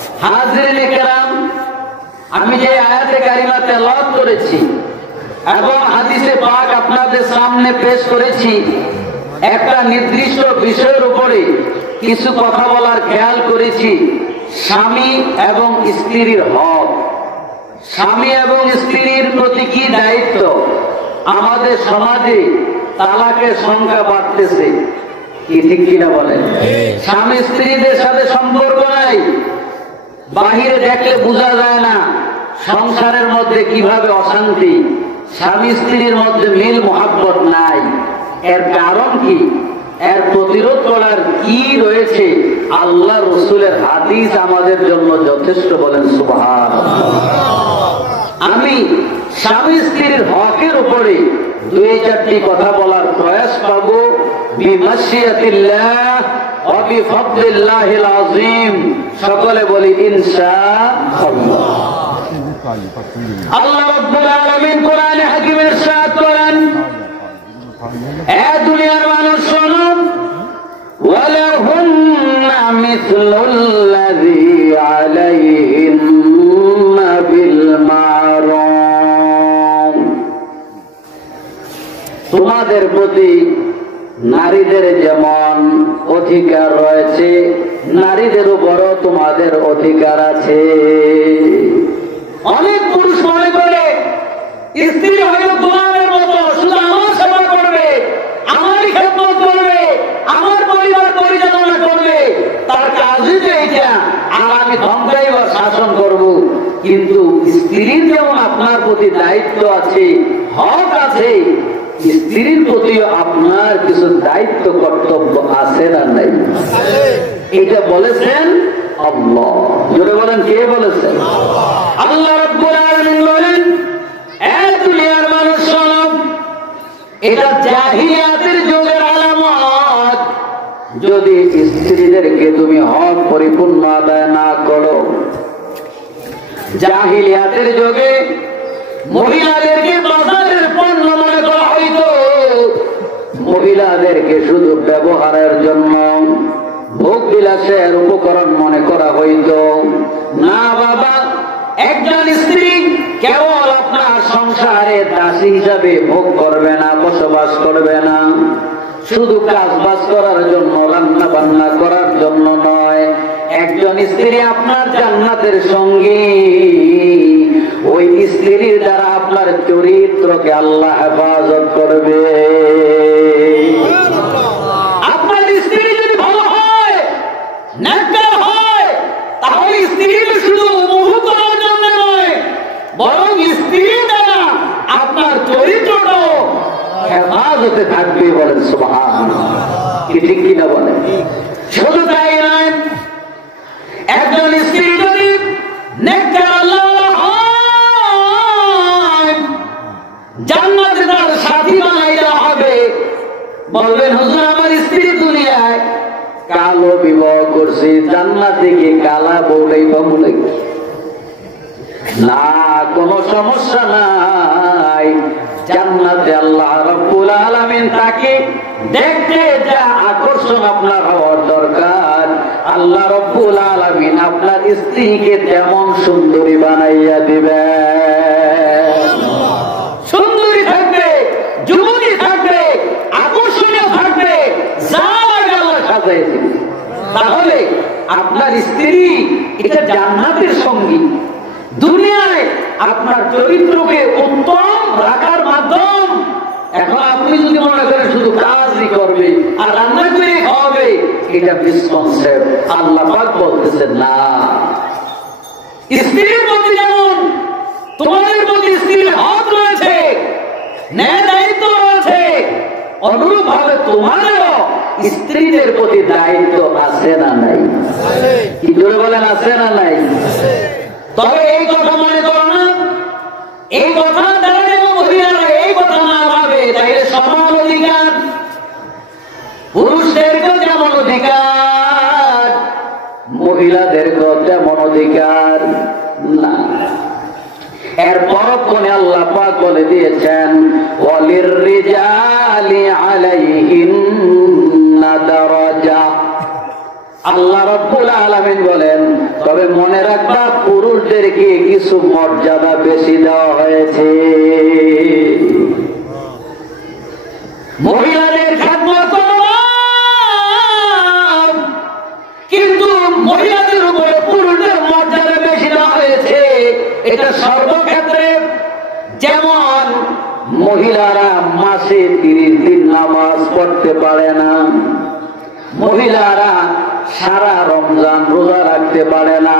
হাজিরিন কেরাম, আমি যে আয়াতে কারিমা তেলাওয়াত করেছি এবং হাদিসে পাক আপনাদের সামনে পেশ করেছি, একটা নির্দিষ্ট বিষয়ের উপরে কিছু কথা বলার খেয়াল করেছি। স্বামী এবং স্ত্রীর হক, স্বামী এবং স্ত্রীর প্রতি কি দায়িত্ব। আমাদের সমাজে তালাকের সংখ্যা বাড়তেছে, কি ঠিক কিনা বলেন? স্বামী স্ত্রীদের সাথে সম্পর্ক নাই, বাহিরে দেখলে বোঝা যায় না সংসারের মধ্যে কিভাবে অশান্তি, স্বামী স্ত্রীর মধ্যে মিল মোহাব্বত নাই। এর কারণ কি? এর প্রতিরোধ করার কি রয়েছে? আল্লাহ রসুলের হাদিস আমাদের জন্য যথেষ্ট, বলেন সুবহানাল্লাহ। আমি স্বামী স্ত্রীর হকের উপরে দুই চারটি কথা বলার প্রয়াস পাবো বিমাশিয়াতিল্লাহ ওয়া বিফদলিল্লাহিল আযীম। সকলে বলি ইনশাআল্লাহ। আল্লাহ রাব্বুল আলামিন কোরআনে হাকিমে ইরশাদ করেন, এ দুনিয়ার মানুষ শোনো, ওয়ালাহুন্না মিসলুল্লাযী আলাইহিন্না বিল মা'রুফ। তোমাদের প্রতি নারীদের যেমন অধিকার রয়েছে, নারীদের উপরও তোমাদের অধিকার আছে। অনেক পুরুষ মনে করে স্ত্রী হয়ে গোলামের মতো শুধু আমার সেবা করবে, আমারই খেদমত করবে, আমার পরিবার পরিচালনা করবে, তার কাজই তো এইটা, আর আমি ধমকাই বা শাসন করব। কিন্তু স্ত্রীর যেমন আপনার প্রতি দায়িত্ব আছে, হক আছে, স্ত্রীর প্রতিও আপনার কিছু দায়িত্ব কর্তব্য আছে না নাই? এটা বলেছেন আল্লাহ। জোরে বলেন, কে বলেছেন? আল্লাহ রাব্বুল আলামিন বলেন, এ দুনিয়ার মানুষ শোনো, এটা জাহিলিয়াতের যুগের আলামত। যদি স্ত্রীদেরকে তুমি হক পরিপূর্ণ আদায় না করো, জাহিলিয়াতের যুগে মহিলাদেরকে বাজারের পণ্য মনে করা হইতো, মহিলাদেরকে শুধু ব্যবহারের জন্য, ভোগ বিলাসের উপকরণ মনে করা হইতো। না বাবা, একজন স্ত্রী কেবল আপনার সংসারে দাসী হিসাবে ভোগ করবে না, বসবাস করবে না, শুধু কাজ বাজ করার জন্য, রান্না বান্না করার জন্য নয়। একজন স্ত্রী আপনার জান্নাতের সঙ্গী। ওই স্ত্রীর দ্বারা আপনার চরিত্রকে আল্লাহ হেফাজত করবে। আপনার স্ত্রী যদি ভালো হয়, নেককার হয়, তাহলে স্ত্রী শুধু উপভোগ করার জন্য নয়, বরং স্ত্রী দ্বারা আপনার চরিত্রটাও হেফাজতে থাকবে, বলেন সুবহানাল্লাহ। কি ঠিক কিনা বলেন? শুধু তাই নয়, একজন স্ত্রী যদি নেককার আল্লাহওয়ালা হয়, জান্নাতে তার সাথী বানাই দেওয়া হবে। বলবেন, হুজুর আমার স্ত্রী দুনিয়ায় কালো বিবাহ করছে, জান্নাতে কি কালা বউলাই পাবো নাকি? না, কোনো সমস্যা নাই। জান্নাতে আল্লাহ রাব্বুল আলামিন তাকে দেখতে যা আকর্ষণ আপনার হওয়ার দরকার, আল্লাহ রাব্বুল আলামিন আপনার স্ত্রীকে তেমন সুন্দরী বানাইয়া দিবেন। সুন্দরী থাকবে, যুবতী থাকবে, আকর্ষণীয় থাকবে, যা লাগে আল্লাহ সাজাই দিবে। তাহলে আপনার স্ত্রী এটা জান্নাতের সঙ্গী। দুনিয়ায় আপনার চরিত্রকে উত্তম রাখার মাধ্যম। এখন আপনি যদি মনে করেন শুধু কাজই করবে আর রান্না করে খাওয়াবে, এটা মিসকনসেপ্ট। আল্লাহ পাক বলতেছেন না, স্ত্রীর প্রতি যেমন তোমাদের প্রতি স্ত্রীর হক রয়েছে, ন্যায় দায়িত্ব রয়েছে, অনুরূপ ভাবে তোমারও স্ত্রীদের প্রতি দায়িত্ব আছে না নাই? কি জোরে বলেন, আছে না নাই? তবে এই কথা মনে করো না, এই কথা দ্বারা যেন মহিলারা এই কথা না ভাবে তাইলে সমান অধিকার, পুরুষদেরকেও যেমন অধিকার, মহিলাদেরকেও তেমন অধিকার না। এর পরক্ষণে আল্লাহ পাক বলে দিয়েছেন, ওয়ালির রিজালি আলাইহিন্না দারাজা। আল্লাহ রাব্বুল আলামিন বলেন, তবে মনে রাখবা পুরুষদেরকে কিছু মর্যাদা বেশি দেওয়া হয়েছে। মহিলাদের খেদমত করবা, কিন্তু মহিলাদের উপরে পুরুষদের মর্যাদা বেশি দেওয়া হয়েছে, এটা সর্বক্ষেত্রে। যেমন মহিলারা মাসে 30 দিন নামাজ পড়তে পারে না, মহিলারা সারা রমজান রোজা রাখতে পারে না।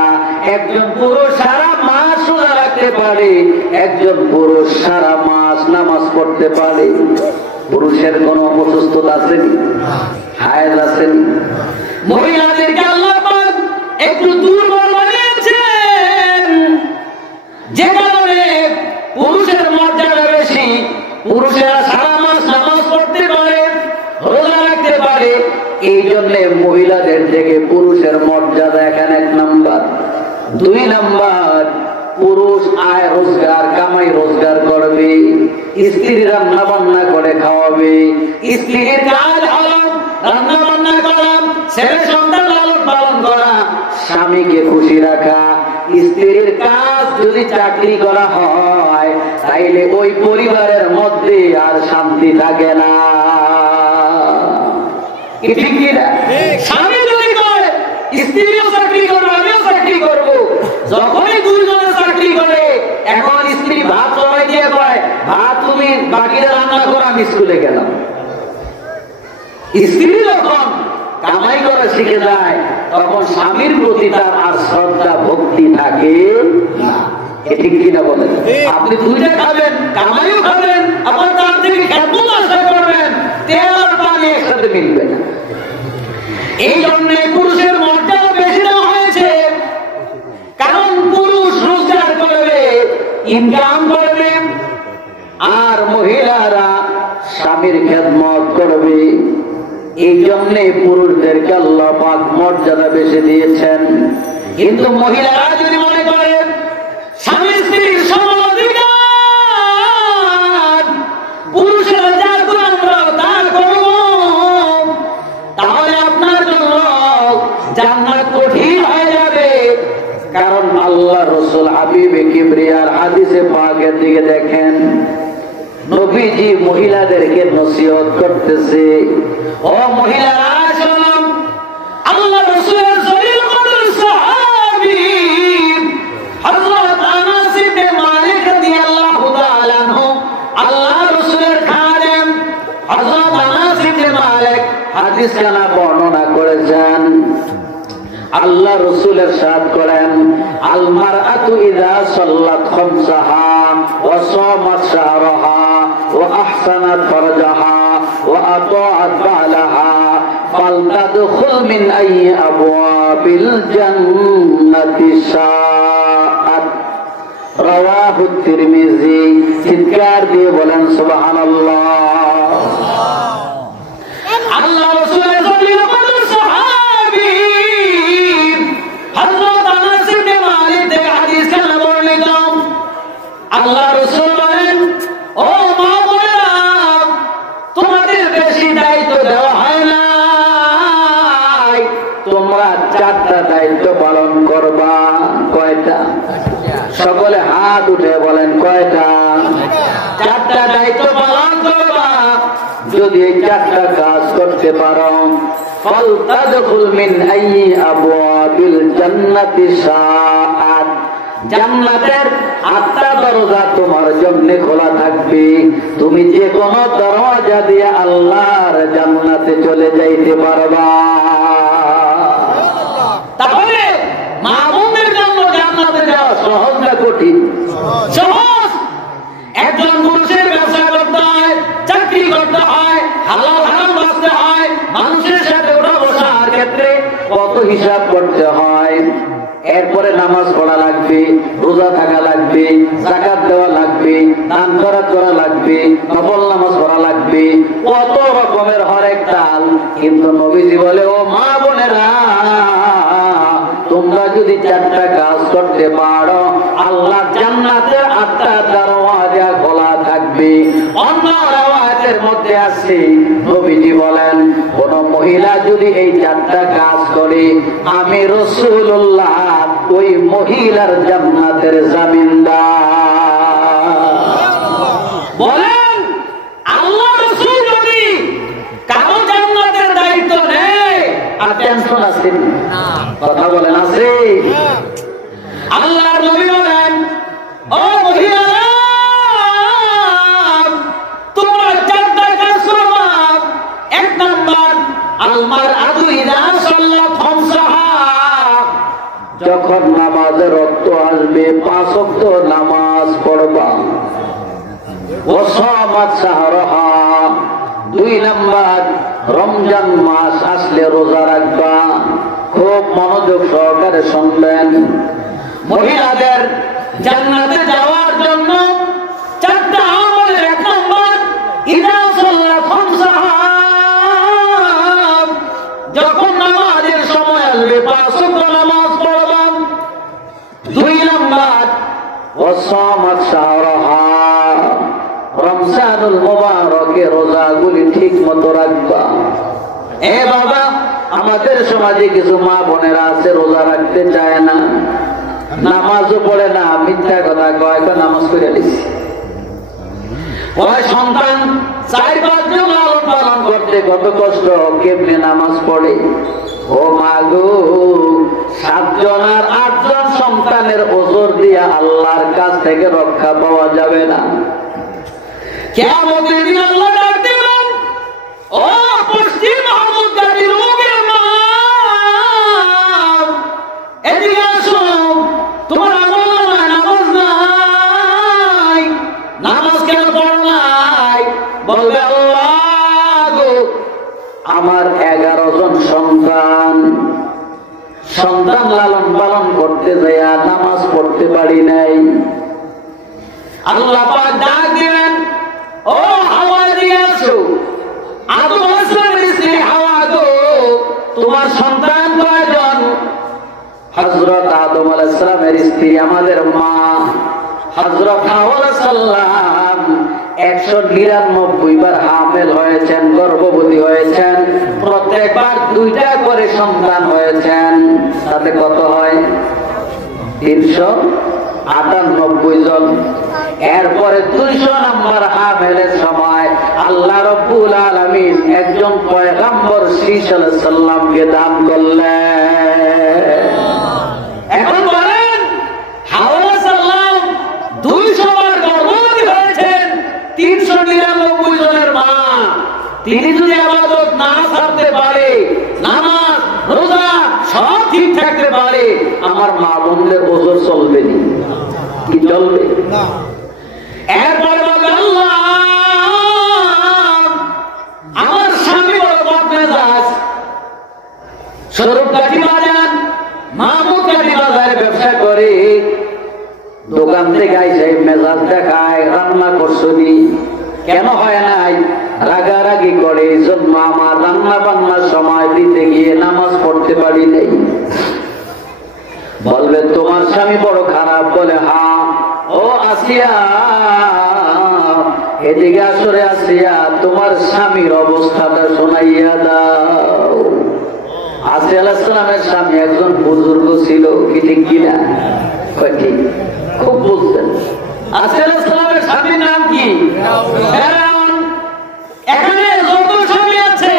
একজন পুরুষ সারা মাস রোজা রাখতে পারে, একজন পুরুষ সারা মাস নামাজ পড়তে পারে। পুরুষের কোন অসুস্থতা আছে? হায়াত আছে? মহিলাদেরকে আল্লাহ পাক একটু দুর্বল বানিয়েছেন, যে কারণে পুরুষের মর্যাদা বেশি। পুরুষেরা সারা মাস নামাজ পড়তে পারে, রোজা রাখতে পারে, এই জন্য মহিলাদের থেকে পুরুষের মর্যাদা এখানে 1 নাম্বার। 2 নাম্বার, পুরুষ আয় রোজগার কামাই রোজগার করবে, স্ত্রী রান্না বান্না করে খাওয়াবে। স্ত্রীর কাজ হলো রান্না বান্না করা, ছেলে সন্তান লালন পালন করা, স্বামীকে খুশি রাখা। স্ত্রীর কাজ যদি চাকরি করা হয়, তাইলে ওই পরিবারের মধ্যে আর শান্তি থাকে না। ঠিক কিনা? স্বামী যদি করে স্ত্রীও চাকরি করবে, আমিও চাকরি করবো। যখনই দুইজনে চাকরি করে, এখন স্ত্রী ভাত চড়াই দিয়ে কয়, ভাত তুমি বাকিরা রান্না করো, আমি স্কুলে গেলাম। স্ত্রী যখন কামাই করা শিখে যায়, তখন স্বামীর প্রতি তার আর শ্রদ্ধা ভক্তি থাকে না। ঠিক কিনা বলেন? আপনি দুইটা খাবেন, কামাইও খাবেন, আবার তার থেকে খেদমত আশা করবেন, তেল আর পানি একসাথে মিলবে না। এই জন্য পুরুষের মর্যাদা বেশি দেওয়া হয়েছে, কারণ পুরুষ রোজগার করবে, ইনকাম করবে, আর মহিলারা স্বামীর খেদমত করবে। এই জন্য পুরুষদেরকে আল্লাহ পাক মর্যাদা বেশি দিয়েছেন। কিন্তু মহিলারা যদি মনে করে স্বামী স্ত্রীর সমান অধিকার, পুরুষেরা যা করে আমরা তা করব, তাহলে আপনার জন্য জান্নাত কঠিন হয়ে যাবে। কারণ আল্লাহ রাসূল হাবিবে কিবরিয়ার হাদিসে পাকের দিকে দেখেন, নবীজি মহিলাদেরকে নসিহত করতেছে, ও মহিলারা শোনো, আল্লাহ রাসূলের জলিল কদর সাহাবী হযরত আনাস ইবনে মালিক রাদিয়াল্লাহু তাআলা আনহু, আল্লাহ রাসূলের খাদেম হযরত আনাস ইবনে মালিক হাদিস খানা বর্ণনা করেছেন। আল্লাহ রাসূল ইরশাদ করেন, আল মারআতু ইযা সাল্লাত খামসাহা ওয়া সামাত শাহরাহা ওয়া আহসানাত ফারজাহা ওয়া আতাআত বালাহা ফালতাদখুল মিন আইয়ি আবওয়াবিল জান্নাতি শাআত। রাওয়াহু তিরমিজি। চিৎকার দিয়ে বলেন সুবহানাল্লাহ। আল্লাহ রাসূলের জলিল কদর সাহাবী হযরত আনাস ইবনে মালিক থেকে হাদিস কানা বর্ণিত। আল্লাহ রাসূল বলেন, ও মা বোনেরা, তোমাদের বেশি দায়িত্ব দেওয়া হয় না, তোমরা 4টা দায়িত্ব পালন করবা। কয়টা? সকলে হাত উঠে বলেন কয়টা? 4টা দায়িত্ব পালন করবা। যদি এই 4টা কাজ করতে পারো, ফালতাদখুল মিন আইয়ি আবওয়াবিল জান্নাতি শাআত, জান্নাতের 8টা দরজা তোমার জন্য খোলা থাকবে। তুমি যে কোনো দরজা দিয়ে আল্লাহর জান্নাতে চলে যাইতে পারবা। তাহলে মা বোনদের জন্য জান্নাতে যাওয়া সহজ না কঠিন? সহজ। একজন পুরুষের ব্যবসা করতে হয়, চাকরি করতে হয়, হালাল হারাম বাঁচতে হয়, মানুষের সাথে ওঠা বসার ক্ষেত্রে কত হিসাব করতে হয়। এরপরে নামাজ পড়া লাগবে, রোজা থাকা লাগবে, যাকাত দেওয়া লাগবে, দান খয়রাত করা লাগবে, নফল নামাজ পড়া লাগবে, কত রকমের হরেক তাল। কিন্তু নবীজি বলে, ও মা বোনেরা, তোমরা যদি 4টা কাজ করতে পারো, আল্লাহ জান্নাতের 8টা দরওয়াজা খোলা থাকবে। অন্য রাওয়ায়াতের মধ্যে আছে, নবীজি বলেন, কোন মহিলা যদি এই 4টা কাজ করে, আমি রাসূলুল্লাহ ওই মহিলার জান্নাতের জামিনদার। বলেন আল্লাহ রাসূল যদি কারো জান্নাতের দায়িত্ব নেয় আর টেনশন আছে না? কথা বলেন আছে? আল্লাহর নবী বলেন ও মহিলারা তোমরা চারটা কাজ করবা। এক নাম্বার আলমার আদু ইদা সাল্লাত খামসাহা, যখন নামাজের রক্ত আসবে 5 ওয়াক্ত নামাজ পড়বা। ওয়া সামাত শাহরাহা, 2 নাম্বার রমজান মাস আসলে রোজা রাখবা। খুব মনোযোগ সহকারে শুনবেন। মহিলাদের জান্নাতে যাওয়ার জন্য 4টা আমলের 1 নাম্বার ইদা সাল্লাত খামসাহা, যখন নামাজের সময় আসবে 5 ওয়াক্ত নামাজ পড়বা। 2 নাম্বার ওয়া সামাত শাহরাহা, রমজানুল মুবারকে রোজাগুলি ঠিক মতো রাখবা। এ বাবা, আমাদের সমাজে কিছু মা বোনেরা আছে রোজা রাখতে চায় না, নামাজও পড়ে না, মিথ্যা কথা কয়, নামাজ পড়ে দিছি। ওই সন্তান 4-5 জন লালন পালন করতে কত কষ্ট, কেমনে নামাজ পড়ে। ও মা গো, 7 জন আর 8 জন সন্তানের ওজর দিয়ে আল্লাহর কাছ থেকে রক্ষা পাওয়া যাবে না। কিয়ামতের দিন আল্লাহ ডাক দিবেন, ও পশ্চিম মাহমুদ গাড়ি রোগের মা, এদিকে আসো, তোমার আমলনামায় নামাজ নাই, নামাজ কেন পড়ো নাই? বলবে আল্লাহ গো, আমার 11 জন সন্তান লালন পালন করতে যাইয়া নামাজ পড়তে পারি নাই। আল্লাহ পাক ডাক দিবেন, ও হাওয়া দিয়ে আসো, আদম আলাইহিস স্ত্রী হাওয়া গো, তোমার সন্তান কয়জন? হযরত আদম আলাইহিস সালামের স্ত্রী আমাদের মা হযরত হাওয়া আলাইহিস সালাম 199 বার হামেল হয়েছেন, গর্ভবতী হয়েছেন, প্রত্যেকবার 2টা করে সন্তান হয়েছেন। তাতে কত হয়? 398 জন। এরপরে 200 নম্বর হামেলের সময় আল্লাহ রাব্বুল আলামিন একজন পয়গম্বর সাল্লাল্লাহু আলাইহি সাল্লামকে দান করলেন। এখন বলেন, হাওয়া আলাইহিস সালাম 200 বার গর্ভবতী হয়েছেন, 399 জনের মা। তিনি যদি ইবাদত না করতে পারে, নামাজ রোজা সব ঠিক থাকতে পারে, আমার মা বোনদের ওজর চলবে না? কি চলবে না? এরপর বলবে আল্লাহ, আমার স্বামী বড় বদমেজাজ, স্বরূপ কাঠি বাজার, মাহমুদ কাঠি বাজারে ব্যবসা করে, দোকান থেকে আইসে মেজাজ দেখায়, রান্না করছো নি, কেন হয় নাই? রাগারাগি করে, এই জন্য আমার রান্না বান্নার সময় দিতে গিয়ে নামাজ পড়তে পারি নাই। বলবে তোমার স্বামী বড় খারাপ? বলে হ্যাঁ। ও আসিয়া, এদিকে আসরে আসিয়া, তোমার স্বামীর অবস্থাটা শোনাইয়া দাও। আসিয়া আলাইহিস সালামের স্বামী একজন বুজুর্গ ছিল, কি ঠিক কিনা? ঠিক, খুব বুঝতেন। আসিয়া আলাইহিস সালামের স্বামীর নাম কি? ফেরাউন। এখানে যত স্বামী আছে,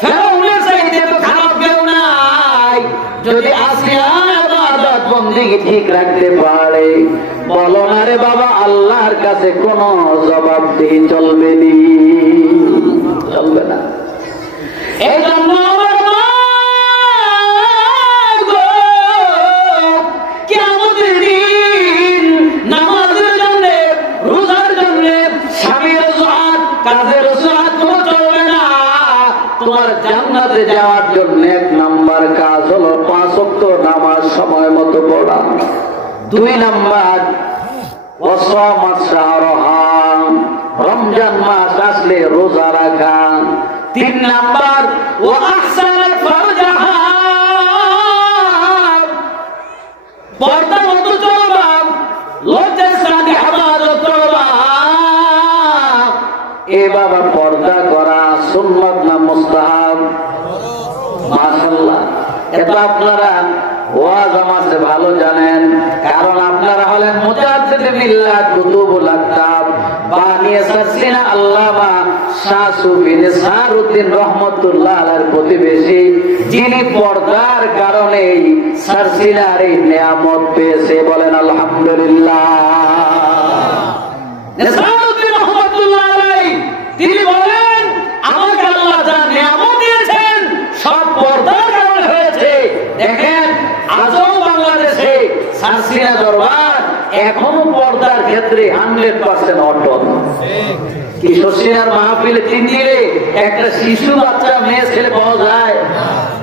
ফেরাউনের চাইতে তো খারাপ কেউ নাই। যদি আসিয়া ইবাদত বন্দেগী ঠিক রাখতে পারে, বলো না রে বাবা, আল্লাহর কাছে কোন জবাবদিহি চলবে নি? চলবে না। এই জন্য আমার মা গো, কিয়ামতের দিন নামাজের জন্য, রোজার জন্য স্বামীর ওয়াজিব, কাজের ওয়াজিব কোনো চলবে না। তোমার জান্নাতে যাওয়ার জন্য 1 নাম্বার কাজ হলো 5 ওয়াক্ত নামাজ সময় মতো পড়া। 2 নাম্বার ওয়া সামাত শাহরাহা, রমজান মাস আসলে রোজা রাখা। 3 নাম্বার ওয়া আহসানাত ফারজাহা, পর্দা মতো চলবা, লজ্জার সাথে ইবাদত করবা। এ বাবা, পর্দা করা সুন্নাত না মুস্তাহাব? মাশাআল্লাহ। এটা আপনারা ওয়াজ আমার চেয়ে ভালো জানেন, কারণ আপনারা হলেন মুজাদ্দিদ মিল্লাত কুতুবুল আকতাব বানিয়ে সারসিনা আল্লামা শাহ সুফি নিসারউদ্দিন রহমাতুল্লাহ আলাইহির প্রতিবেশী, যিনি পর্দার কারণে সারসিনার এই নিয়ামত পেয়েছে। বলেন আলহামদুলিল্লাহ। নিসারউদ্দিন রহমাতুল্লাহ আলাইহি তিনি বলেন, আমাকে আল্লাহ যা নিয়ামত দিয়েছেন সব পর্দার কারণে হয়েছে। দেখেন আজও বাংলাদেশে সারসিনা দরবার এখনো পর্দার ক্ষেত্রে 100% অটল। কিশোর সিনার মাহফিলে 3 দিনে একটা শিশু বাচ্চা মেয়ে ছেলে পাওয়া যায়,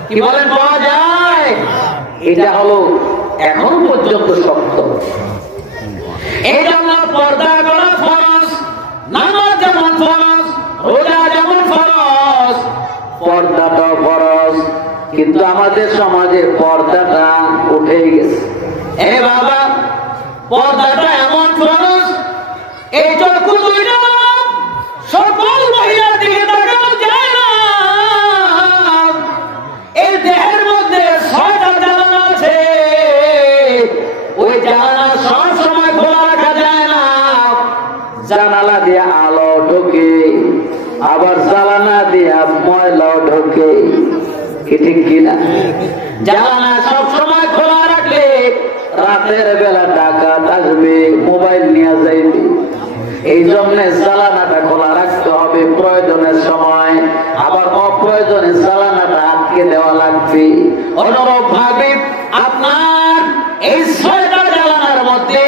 কি বলেন পাওয়া যায়? এটা হলো এখনো পর্যন্ত সত্য। এই জন্য পর্দা করা ফরজ, নামাজ যেমন ফরজ, রোজা যেমন ফরজ, পর্দাটা ফরজ। কিন্তু আমাদের সমাজে পর্দাটা উঠে গেছে। এ বাবা, পর্দাটা এমন ফরজ, এই চক্ষু দুইটা সকল মহিলার দিকে তাকানো যায় না। এই দেহের মধ্যে 6টা জানালা আছে, ওই জানালা সব সময় খোলা রাখা যায় না। জানালা দিয়ে আলো ঢোকে, আবার জানালা দিয়ে ময়লাও ঢোকে, কি ঠিক কিনা? জানালা সব সময় খোলা রাখলে রাতের বেলা ডাকাত আসবে, মোবাইল নিয়ে যাইবে। এই জন্য জানালাটা খোলা রাখতে হবে প্রয়োজনের সময়, আবার অপ্রয়োজনে জানালাটা আটকে দেওয়া লাগবে। অনুরূপ ভাবে আপনার এই 6টা জানালার মধ্যে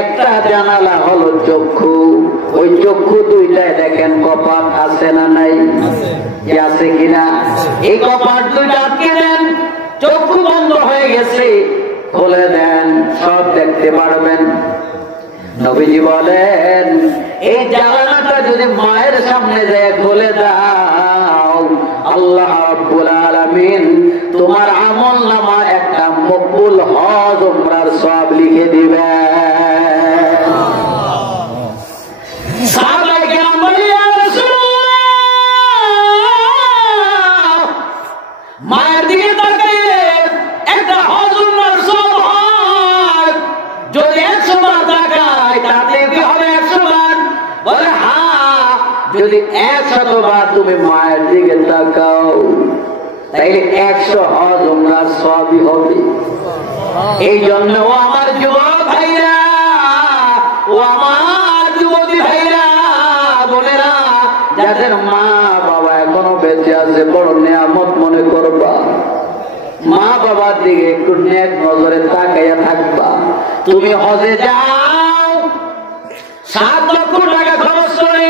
একটা জানালা হলো চক্ষু। ওই চক্ষু দুইটায় দেখেন কপাট আছে না নাই? আছে কিনা? এই কপাট দুইটা আটকে দেন, চক্ষু বন্ধ হয়ে গেছে, খুলে দেন, সব দেখতে পারবেন। নবীজি বলেন, এই জানালাটা যদি মায়ের সামনে যায় খুলে দাও, আল্লাহ রাব্বুল আলামিন তোমার আমলনামা একটা মকবুল হজ উমরার সওয়াব লিখে দিবেন। সাহাবায়ে কেরাম বলেন, ইয়া রাসূলুল্লাহ, মায়ের দিকে তাকাইলে একটা হজ উমরার সওয়াব হয়, যদি 100 বার তাকাই তাতে কি হবে 100 বার? বলে হ্যাঁ, যদি 100 বার তুমি মায়ের দিকে তাকাও তাইলে 100 হজ উমরার সওয়াবই হবে। এই জন্য ও আমার যুবক ভাইরা, ও আমার যুবতী ভাইরা, বোনেরা, যাদের মা বাবা এখনো বেঁচে আছে, বড় নিয়ামত মনে করবা। মা বাবার দিকে একটু নেক নজরে তাকাইয়া থাকবা। তুমি হজে যাও, 7 লক্ষ টাকা খরচ করে,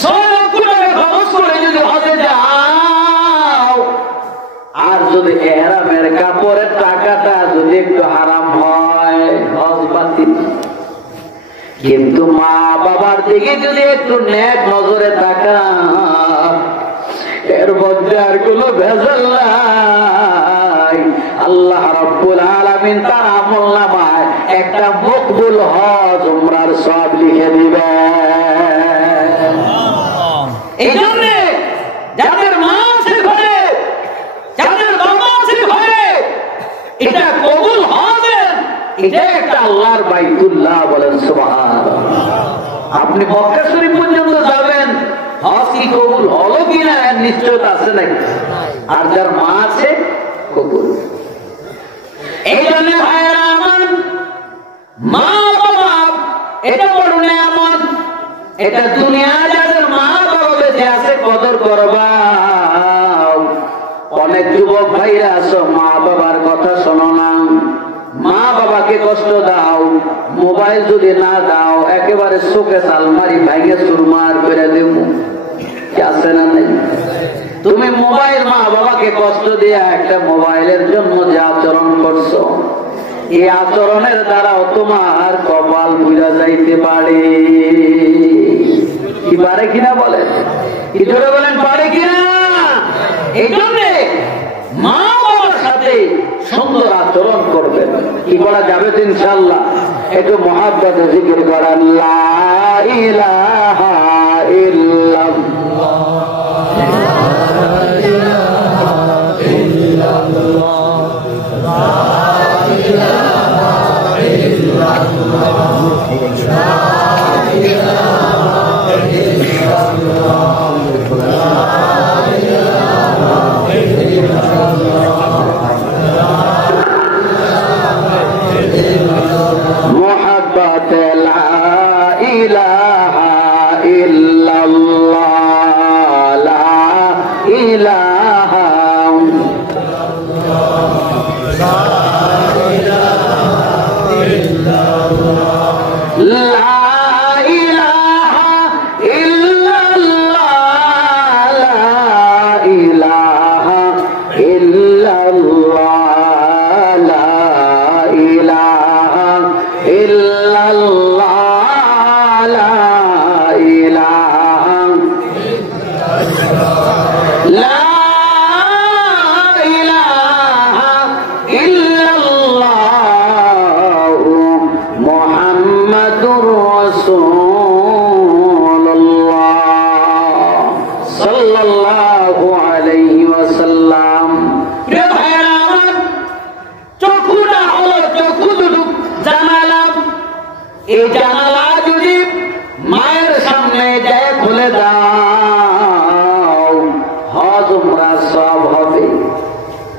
6 লক্ষ টাকা খরচ করে যদি হজে যাও, আর যদি এহরামের কাপড়ের টাকাটা যদি একটু হারাম হয়, হজ বাতিল। কিন্তু মা বাবার দিকে যদি একটু নেক নজরে তাকাও, এর মধ্যে আর কোনো ভেজাল নাই। আল্লাহ রাব্বুল আলামিন তার আমলনামায় একটা মকবুল হজ উমরার সওয়াব লিখে দিবেন। এই জন্য যাদের মা আছে ঘরে, যাদের বাবা আছে ঘরে, এটা কবুল হবে, এটা একটা আল্লাহর বাইতুল্লাহ। বলেন সুবহানাল্লাহ। আপনি মক্কা শরীফ পর্যন্ত যাবেন, হজ কি কবুল হলো কিনা নিশ্চয়তা আছে নাকি? আর যার মা আছে কবুল। এই জন্য ভাইয়েরা আমার, মা বাবা এটা বড় নিয়ামত। এটা দুনিয়া যাদের মা বাবা বেঁচে আছে কদর করবা। অনেক যুবক ভাইরা আছো, মা বাবার কথা শোনো না, মা বাবাকে কষ্ট দাও। মোবাইল যদি না দাও, একেবারে শোকেস আলমারি ভাঙে চুরমার করে দেব, আছে না নেই? তুমি মোবাইল মা বাবাকে কষ্ট দিয়া একটা মোবাইলের জন্য যে আচরণ করছো, এই আচরণের দ্বারাও তোমার কপাল বুঝা যাইতে পারে। কি পারে কিনা বলেন? কি জোরে বলেন, পারে কিনা? এই জন্য মা বাবার সাথে সুন্দর আচরণ করবেন। কি করা যাবে ইনশাআল্লাহ? একটু মহাব্বতে জিকির করেন, লা ইলাহা ইল্লাল্লাহ, লা ইলাহা ইল্লাল্লাহ। मोहब्बत ला इलाहा इल्लल्लाह ला इलाहा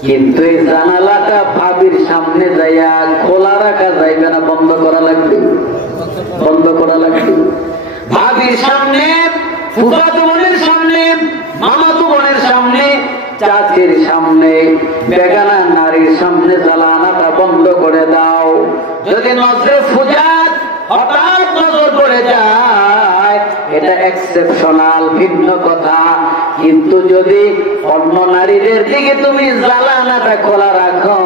কিন্তু এই জানালাটা ভাবির সামনে যাইয়া খোলা রাখা যাইবে না, বন্ধ করা লাগবে, বন্ধ করা লাগবে। ভাবির সামনে, ফুফাতো বোনের সামনে, মামাতো বোনের সামনে, চাচির সামনে, বেগানা নারীর সামনে জানালাটা বন্ধ করে দাও। যদি নজরে ফুজাত হঠাৎ নজর পড়ে যায় এটা এক্সেপশনাল, ভিন্ন কথা। কিন্তু যদি অন্য নারীদের দিকে তুমি জানালাটা খোলা রাখো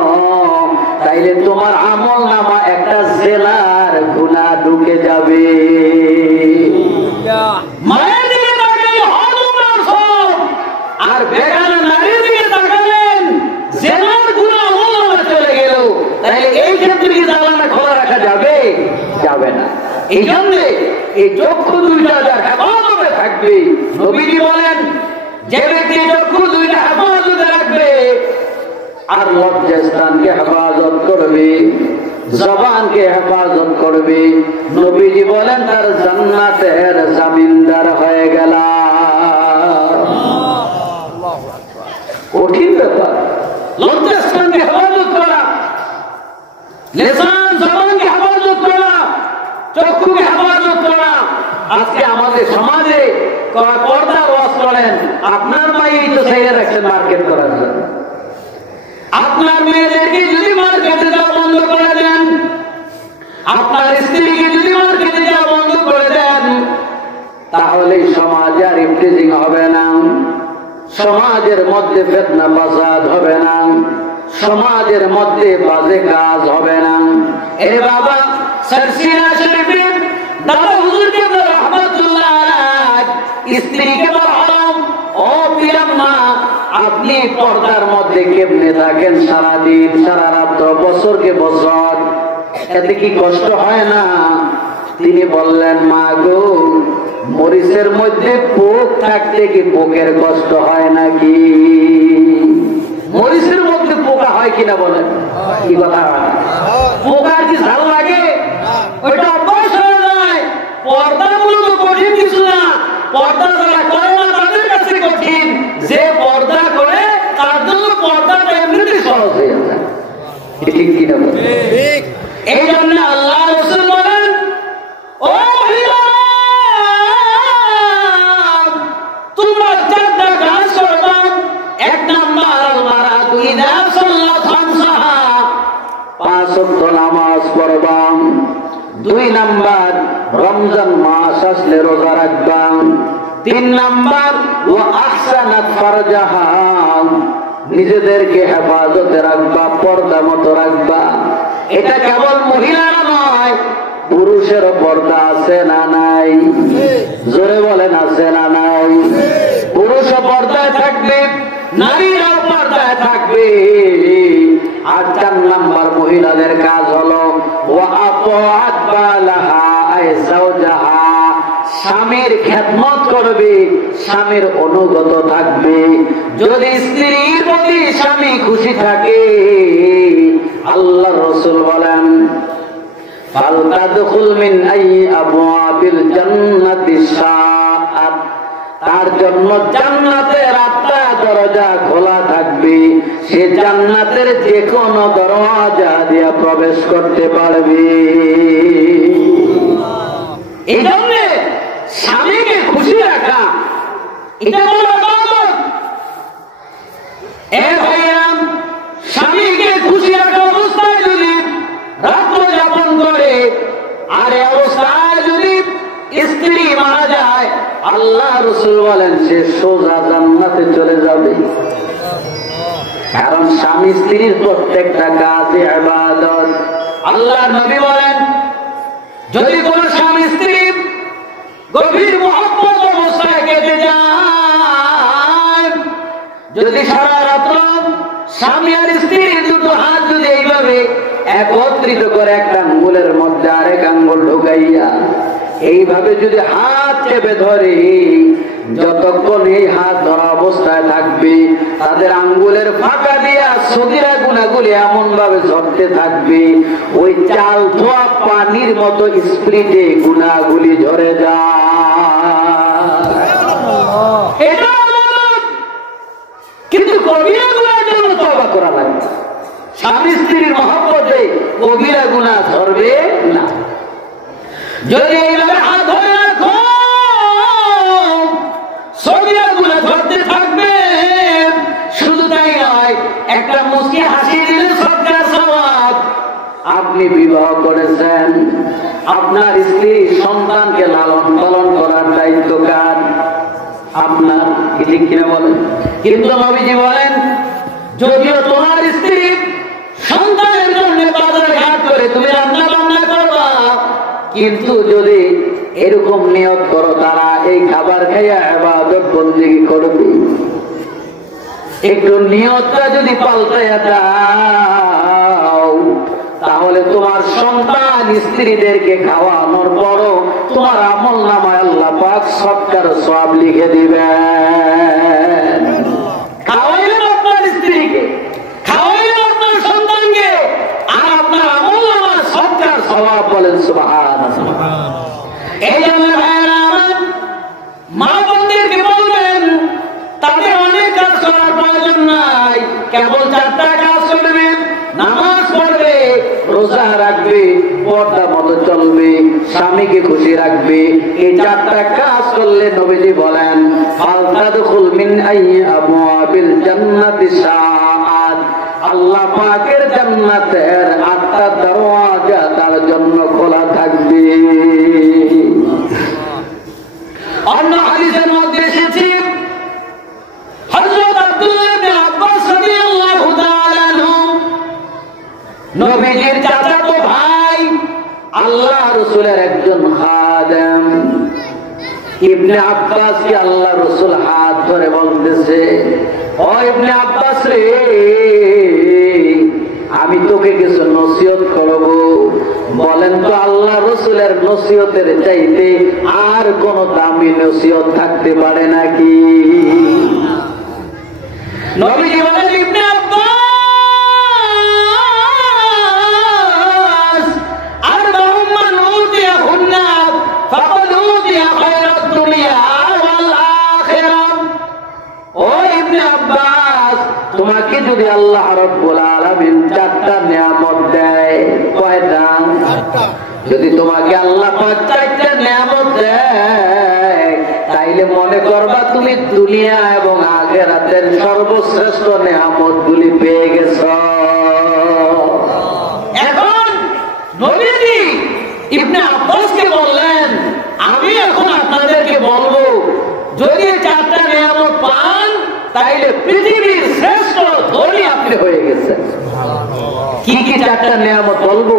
তাইলে তোমার আমল নামা একটা জেলার গুনাহ ঢুকে যাবে। মায়ের দিকে তাকালে হযরত আর বেগানা নারীর দিকে তাকালেন জেলার গুনাহ আমল চলে গেল। তাইলে এই ক্ষেত্রে কি জানালা খোলা রাখা যাবে? যাবে না। এই জন্য এই চক্ষু দুইটা যার হেফাজতে থাকবে, নবীজি বলেন যে ব্যক্তি চক্ষু দুইটা হেফাজতে রাখবে আর লজ্জাস্থানকে হেফাজত করবে, জবানকে হেফাজত করবে, নবীজি বলেন তার জান্নাতের জামিনদার হয়ে গেল। কঠিন ব্যাপার লজ্জাস্থানকে হেফাজত করা, লিসান জবানকে হেফাজত করা, চক্ষুকে হেফাজত করা। আজকে আমাদের সমাজে পর্দা ওয়াজ করেন, আপনার মায়েই তো ছেড়ে রাখছেন মার্কেট করার জন্য। আপনার মেয়েদেরকে যদি মার্কেটে যাওয়া বন্ধ করে দেন, আপনার স্ত্রীকে যদি মার্কেটে যাওয়া বন্ধ করে দেন, তাহলে সমাজ আর ইফতিজিং হবে না, সমাজের মধ্যে ফিতনা ফাসাদ হবে না, সমাজের মধ্যে বাজে কাজ হবে না। এ বাবা সরসিনা শরীফে দাদা হুজুরকে রাহমাতুল্লাহ আলাইহি স্ত্রীকে বললাম, ও পিয়াম্মা আপনি পর্দার মধ্যে কেমনে থাকেন সারাদিন সারা রাত বছরকে বছর, এতে কি কষ্ট হয় না? তিনি বললেন, মা গো মরিচের মধ্যে পোক থাকতে কি পোকের কষ্ট হয় নাকি? মরিচের মধ্যে পোকা হয় কিনা বলেন? কি কথা, পোকার কি ঝাল লাগে? ওইটা অভ্যাস হয়ে যায়। পর্দা মূলত কঠিন কিছু না, পর্দা যারা করে না তাদের কাছে কঠিন, যে পর্দা করে তার জন্য পর্দাটা এমনিতে সহজ হয়ে যায়। ঠিক কিনা বলেন? এই জন্য আল্লাহ রাসূল বলেন, ও মহিলা তোমরা চারটা কাজ করবা। এক নাম্বার আল-মারাতু ইযা সাল্লাত খামসাহা, 5 ওয়াক্ত নামাজ পড়বা। 2 নাম্বার রমজান মাস আসলে রোজা রাখবা। 3 নাম্বার ওয়া আহসানাত ফারজাহা, নিজেদেরকে হেফাজতে রাখবা, পর্দা মতো রাখবা। এটা কেবল মহিলারা নয়, পুরুষের পর্দা আছে না নাই? জোরে বলেন আছে না নাই? পুরুষ পর্দায় থাকবে, নারীরাও পর্দায় থাকবে। আর 4 নাম্বার মহিলাদের কাজ হলো ওয়া আতাআত বালাহা আই যাওজাহা, স্বামীর খেদমত করবে, স্বামীর অনুগত থাকবে। যদি স্ত্রীর প্রতি স্বামী খুশি থাকে, আল্লাহর রাসূল বলেন ফালতাদখুল মিন আই আবওয়াবিল জান্নাতি শাআত, তার জন্য জান্নাতের 8টা দরজা খোলা থাকবে, সে জান্নাতের যে কোনো দরজা দিয়ে প্রবেশ করতে পারবে। এই জন্য স্বামীকে খুশি রাখা এটা বড় ইবাদত। এ ভাইয়া, স্বামীকে খুশি রাখা অবস্থায় যদি রাত্র যাপন করে, আর এই অবস্থায় যদি স্ত্রী মারা যায়, আল্লাহ রাসূল বলেন সে সোজা জান্নাতে চলে যাবে। কারণ স্বামী স্ত্রীর প্রত্যেকটা কাজে ইবাদত। আল্লাহর নবী বলেন, যদি কোন স্বামী স্ত্রী গভীর মহব্বত অবস্থায় কেটে যায়, যদি সারা রাত্র স্বামী আর স্ত্রীর দুটো হাত যদি এইভাবে একত্রিত করে একটা আঙ্গুলের মধ্যে আরেক আঙ্গুল ঢুকাইয়া এইভাবে যদি হাত চেপে ধরে, যতক্ষণ এই হাত ধরা অবস্থায় থাকবে, তাদের আঙ্গুলের ফাঁকা দিয়া সগীরা গুনাহগুলি এমন ভাবে ঝরতে থাকবে, ওই চাল ধোয়া পানির মতো স্পিডে গুনাহগুলি ঝরে যায়। কিন্তু কবিরা গুনার জন্য তওবা করা লাগবে। স্বামী স্ত্রীর মহব্বতে কবিরা গুনাহ ধরবে না। যদি এইভাবে হাত ধরে রাখো, সগীরা গুনাহ ধরতে থাকবে। শুধু তাই নয়, একটা মুস্কি হাসি দিলে সদকার সওয়াব। আপনি বিবাহ করেছেন, আপনার স্ত্রী সন্তানকে লালন পালন করার দায়িত্ব কার? আপনার। ঠিক কিনা বলেন? কিন্তু নবীজি বলেন, যদিও তোমার স্ত্রী সন্তানের জন্য বাজার ঘাট করে তুমি রান্না বান্না করবা, কিন্তু যদি এরকম নিয়ত করো তারা এই খাবার খাইয়া ইবাদত বন্দেগী করবে, একটু নিয়তটা যদি পাল্টাইয়া দাও, তাহলে তোমার সন্তান স্ত্রীদেরকে খাওয়ানোর পরও তোমার আমলনামায় আল্লাহ পাক সদকার সওয়াব লিখে দিবেন। খাওয়াইলেন আপনার স্ত্রীকে, খাওয়াইলেন আপনার সন্তানকে, আর আপনার আমলনামায় সদকার সওয়াব। বলেন সুবহানাল্লাহ। এই জন্য ভাইরা আমার, মা বোনদেরকে বলবেন তাদের অনেক কাজ করার প্রয়োজন নাই, কেবল 4টা কাজ করবে। নামাজ পড়বে, রোজা রাখবে, পর্দা মতো চলবে, স্বামীকে খুশি রাখবে। এই 4টা কাজ করলে নবীজি বলেন, ফালতাদখুল মিন আই আবওয়াবিল জান্নাতি শাআত, আল্লাহ পাকের জান্নাতের 8টা দরজা তার জন্য খোলা থাকবে। অন্য হাদিসের মধ্যে এসেছে, হযরত আব্দুল্লাহ ইবনে আব্বাস রাদিয়াল্লাহু তাআলা আনহু, নবীজির চাচাতো ভাই, আল্লাহ রাসূলের একজন খাদেম, ইবনে আব্বাস কে আল্লাহ রাসূল হাত ধরে বলতেছে, ও ইবনে আব্বাস রে, আমি তোকে কিছু নসিহত করব। বলেন তো, আল্লাহ রাসূলের নসিহতের চাইতে আর কোন দামি নসিহত থাকতে পারে নাকি? নবীজি বলেন, ইবনে আব্বাস, আরবাউন মান উতিয়াহুন্না ফাকাদ উতিয়া খায়রাত দুনিয়া ওয়াল আখিরাহ। ও ইবনে আব্বাস, তোমাকে যদি আল্লাহ রাব্বুল আলামিন 4টা নিয়ামত দেয়, কয়টা? যদি তোমাকে আল্লাহ পাক 4টা নিয়ামত দেয়, তাইলে মনে করবা তুমি দুনিয়া এবং আখিরাতের সর্বশ্রেষ্ঠ নিয়ামতগুলি পেয়ে গেছো। এখন নবীজি ইবনে আব্বাসকে বললেন, আমি এখন আপনাদেরকে বলবো, যদি 4টা নিয়ামত পান, তাইলে পৃথিবীর শ্রেষ্ঠ ধনী আপনি হয়ে গেছেন। কি কি 4টা নিয়ামত বলবো?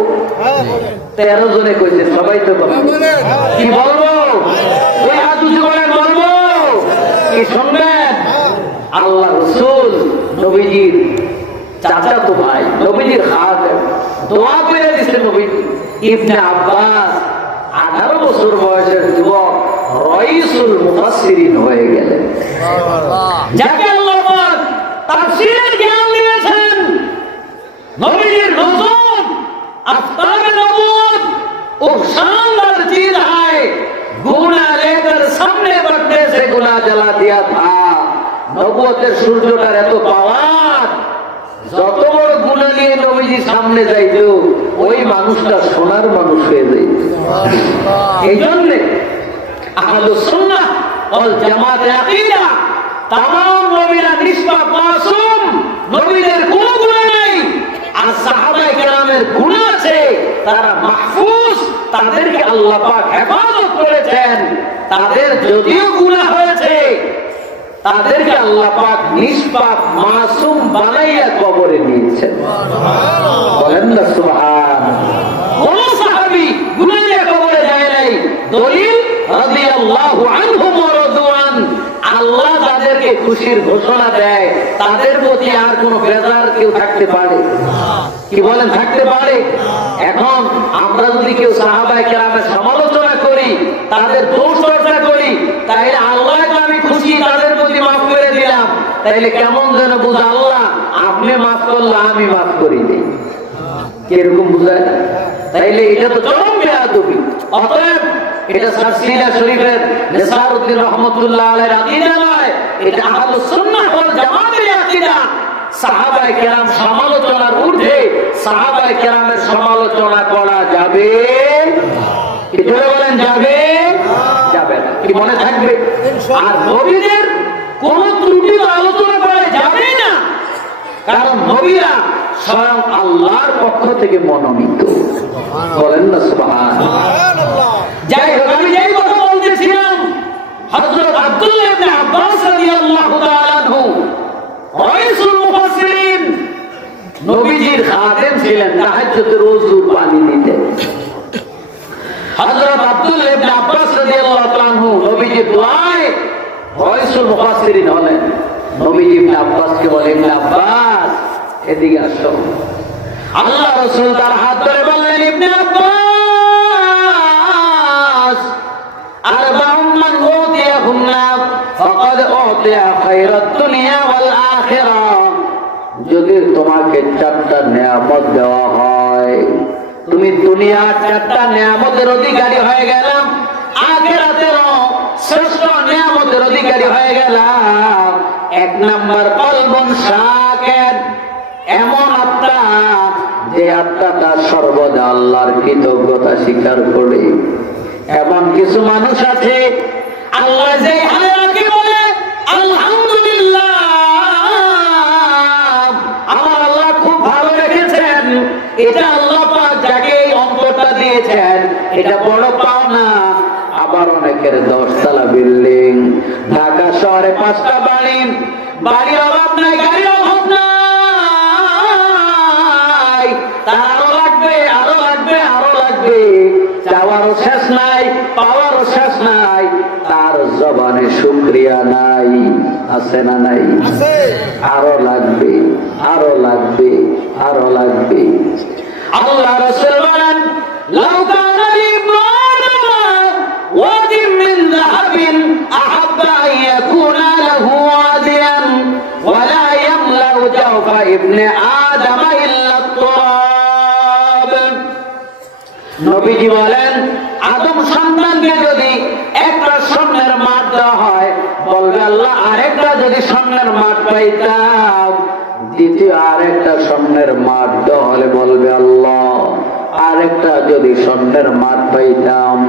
13 জনে কইছে, সবাই তো কি বলবো? ওই হাত উঁচু করে বলবো, কি শুনবেন? আল্লাহ রাসূল নবীজির চাচাতো ভাই, নবীজির খাদেম, দোয়া করে দিয়েছেন নবীজি। ইবনে আব্বাস 18 বছর বয়সের যুবক রাইসুল মুফাসসিরিন হয়ে গেলেন, যাকে আল্লাহ পাক তাফসীরের জ্ঞান দিয়েছেন। নবীজির নজর আফতাবে নবুয়ত वो शानदार चीज है, गुना लेकर सामने बढ़ने से गुना जला दिया था। নবুয়তের সূর্যটার এত পাওয়ার, যত বড় গুনাহ নিয়ে নবীজি সামনে যাইতো ওই মানুষটা সোনার মানুষ হয়ে যাইত। এই জন্য আহলুস সুন্নাহ ওয়াল জামাতের আকীদা, तमाम নবীরা নিষ্পাপ মাসুম, নবীদের কোনো গুনাহ নেই। আর সাহাবায়ে কেরামের গুনাহ আছে, তারা মাহফুজ, তাদেরকে আল্লাহ পাক হেফাজত করেছেন। তাদের যদিও গুনাহ হয়েছে, তাদেরকে আল্লাহ পাক নিষ্পাপ মাসুম বানাইয়া কবরে নিয়েছেন। বলেন না সুবহানাল্লাহ। কোন সাহাবী গুনাহ নিয়ে কবরে যায় নাই। দলিল রাদিয়াল্লাহু আনহুম ওয়া রাদওয়ান। আল্লাহ যাদেরকে খুশির ঘোষণা দেয় তাদের প্রতি আর কোন বেজার কেউ থাকতে পারে? কি বলেন, থাকতে পারে? এখন আমরা যদি কেউ সাহাবায়ে কেরামের সমালোচনা করি, তাদের দোষ চর্চা করি, তাহলে আল্লাহকে আমি খুশি, তাদের প্রতি মাফ করে দিলাম, তাইলে কেমন যেন বুঝ, আল্লাহ আপনি মাফ করলে আমি মাফ করি নেই, কিরকম বুঝায়? তাইলে এটা তো চরম বেয়াদবি। অতএব এটা সারসিলা শরীফের নেসারউদ্দিন রহমাতুল্লাহ আলাইহির আকীদা নয়, এটা আহলুস সুন্নাহ ওয়াল জামাতের আকীদা। সাহাবায়ে কেরাম সমালোচনার ঊর্ধ্বে, সাহাবায়ে কেরামের সমালোচনা করা যাবে? কি জোরে বলেন, যাবে? যাবে না। কি মনে থাকবে? আর নবীদের কোন ত্রুটি আলোচনা করা যাবে না, কারণ নবীরা স্বয়ং আল্লাহর পক্ষ থেকে মনোনীত। বলেন না সুবহানাল্লাহ। যাই হোক, আমি যেই কথা বলতেছিলাম, হযরত আব্দুল্লাহ ইবনে আব্বাস রাদিয়াল্লাহু তাআলা আনহু রাইসুল মুফাসসিরিন, নবীজির খাদেম ছিলেন, তাহাজ্জুদের ওযু পানি দিতেন। হযরত আব্দুল্লাহ ইবনে আব্বাস রাদিয়াল্লাহু তাআলা আনহু নবীজির দোয়ায় রাইসুল মুফাসসিরিন হলেন। নবীজি ইবনে আব্বাসকে বলেন, ইবনে আব্বাস এদিকে আসো। আল্লাহ রাসূল তার হাত ধরে বললেন, ইবনে আব্বাস, আরবাউন মান উতিয়াহুন্না ফাকাদ উতিয়া খায়রাত দুনিয়া ওয়াল আখিরাহ। যদি তোমাকে চারটা নিয়ামত দেওয়া হয়, তুমি দুনিয়ার চারটা নিয়ামতের অধিকারী হয়ে গেলাম, আখিরাতেরও শ্রেষ্ঠ নিয়ামতের অধিকারী হয়ে গেলাম। এক নাম্বার কলবুন শাকির, এমন আত্মা যে আত্মাটা সর্বদা আল্লাহর কৃতজ্ঞতা স্বীকার করে। এমন কিছু মানুষ আছে আল্লাহ যে হায়াকে বলে আলহামদুলিল্লাহ, আমার আল্লাহ খুব ভালো রেখেছেন, এটা আল্লাহ পাক যাকে এই অন্তরটা দিয়েছেন এটা বড় পাওনা। আবার অনেকের 10 তলা বিল্ডিং, ঢাকা শহরে 5টা বাড়ি, বাড়ির অভাব নাই, গাড়ির অভাব নাই, তার আরো লাগবে, আরো লাগবে, আরো লাগবে, চাওয়ারও শেষ নাই, পাওয়ারও শেষ নাই, তার জবানে শুকরিয়া নাই। আছে না নাই? আরো লাগবে, আরো লাগবে, আরো লাগবে। আল্লাহ রাসূল বলেন, লাউ কানা লিবনি আদম ওয়াদিন মিন যাহাবিন আহাব্বা আন ইয়াকুনা লাহু ওয়াদিয়ান ওয়া লা ইয়ামলাউ জাওফা ইবনে আদম ইল্লা তুরাব। নবীজি বলেন, আদম সন্তানকে যদি একটা স্বর্ণের মাঠ দেওয়া হয়, বলবে আল্লাহ আরেকটা যদি স্বর্ণের মাঠ পাইতাম। দ্বিতীয় আরেকটা স্বর্ণের মাঠ দেওয়া হলে বলবে আল্লাহ আরেকটা যদি স্বর্ণের মাঠ পাইতাম।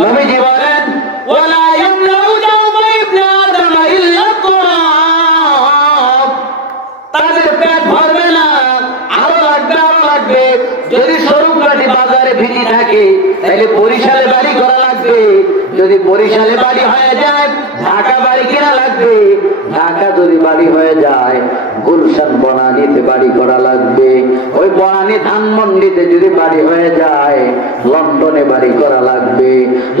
নবীজি বলেন, ওয়ালা ইয়ামলাউ জাওফা ইবনে আদম ইল্লা তুরাব। তাদের পেট ভরবে না, আরো লাগবে, আরো লাগবে। যদি স্বরূপকাঠি বাজারে ভিড়ি থাকে তাহলে বরিশালে বাড়ি করা লাগবে, যদি বরিশালে বাড়ি হয়ে যায় ঢাকা বাড়ি কিনা লাগবে, ঢাকা যদি বাড়ি হয়ে যায় গুলশান বনানীতে বাড়ি করা লাগবে, ওই বনানী ধানমন্ডিতে যদি বাড়ি হয়ে যায় লন্ডনে বাড়ি করা লাগবে,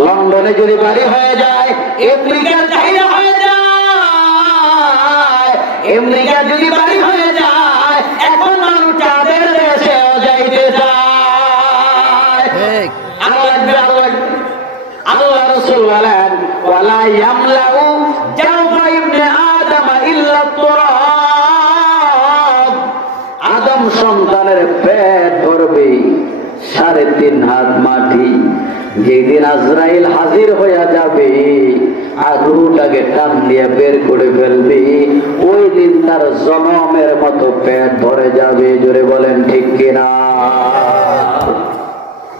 লন্ডনে যদি বাড়ি হয়ে যায় আমেরিকার চাহিদা হয়ে যায়, আমেরিকা যদি বাড়ি হয়ে যায় এখন মানুষ চাঁদের দেশেও যাইতে চায়। আরো লাগবে, আরো লাগবে। আল্লাহ রাসূল বলেন, ওয়ালা ইয়ামলাউ জাওফা ইবনে আদম ইল্লা তুরাব। আদম সন্তানের পেট ভরবে, 3.5 হাত মাটি। যেদিন আজরাইল হাজির হয়ে যাবে আর রূহটাকে টান দিয়ে বের করে ফেলবে, ওই দিন তার জনমের মতো পেট ভরে যাবে। জোরে বলেন ঠিক কিনা?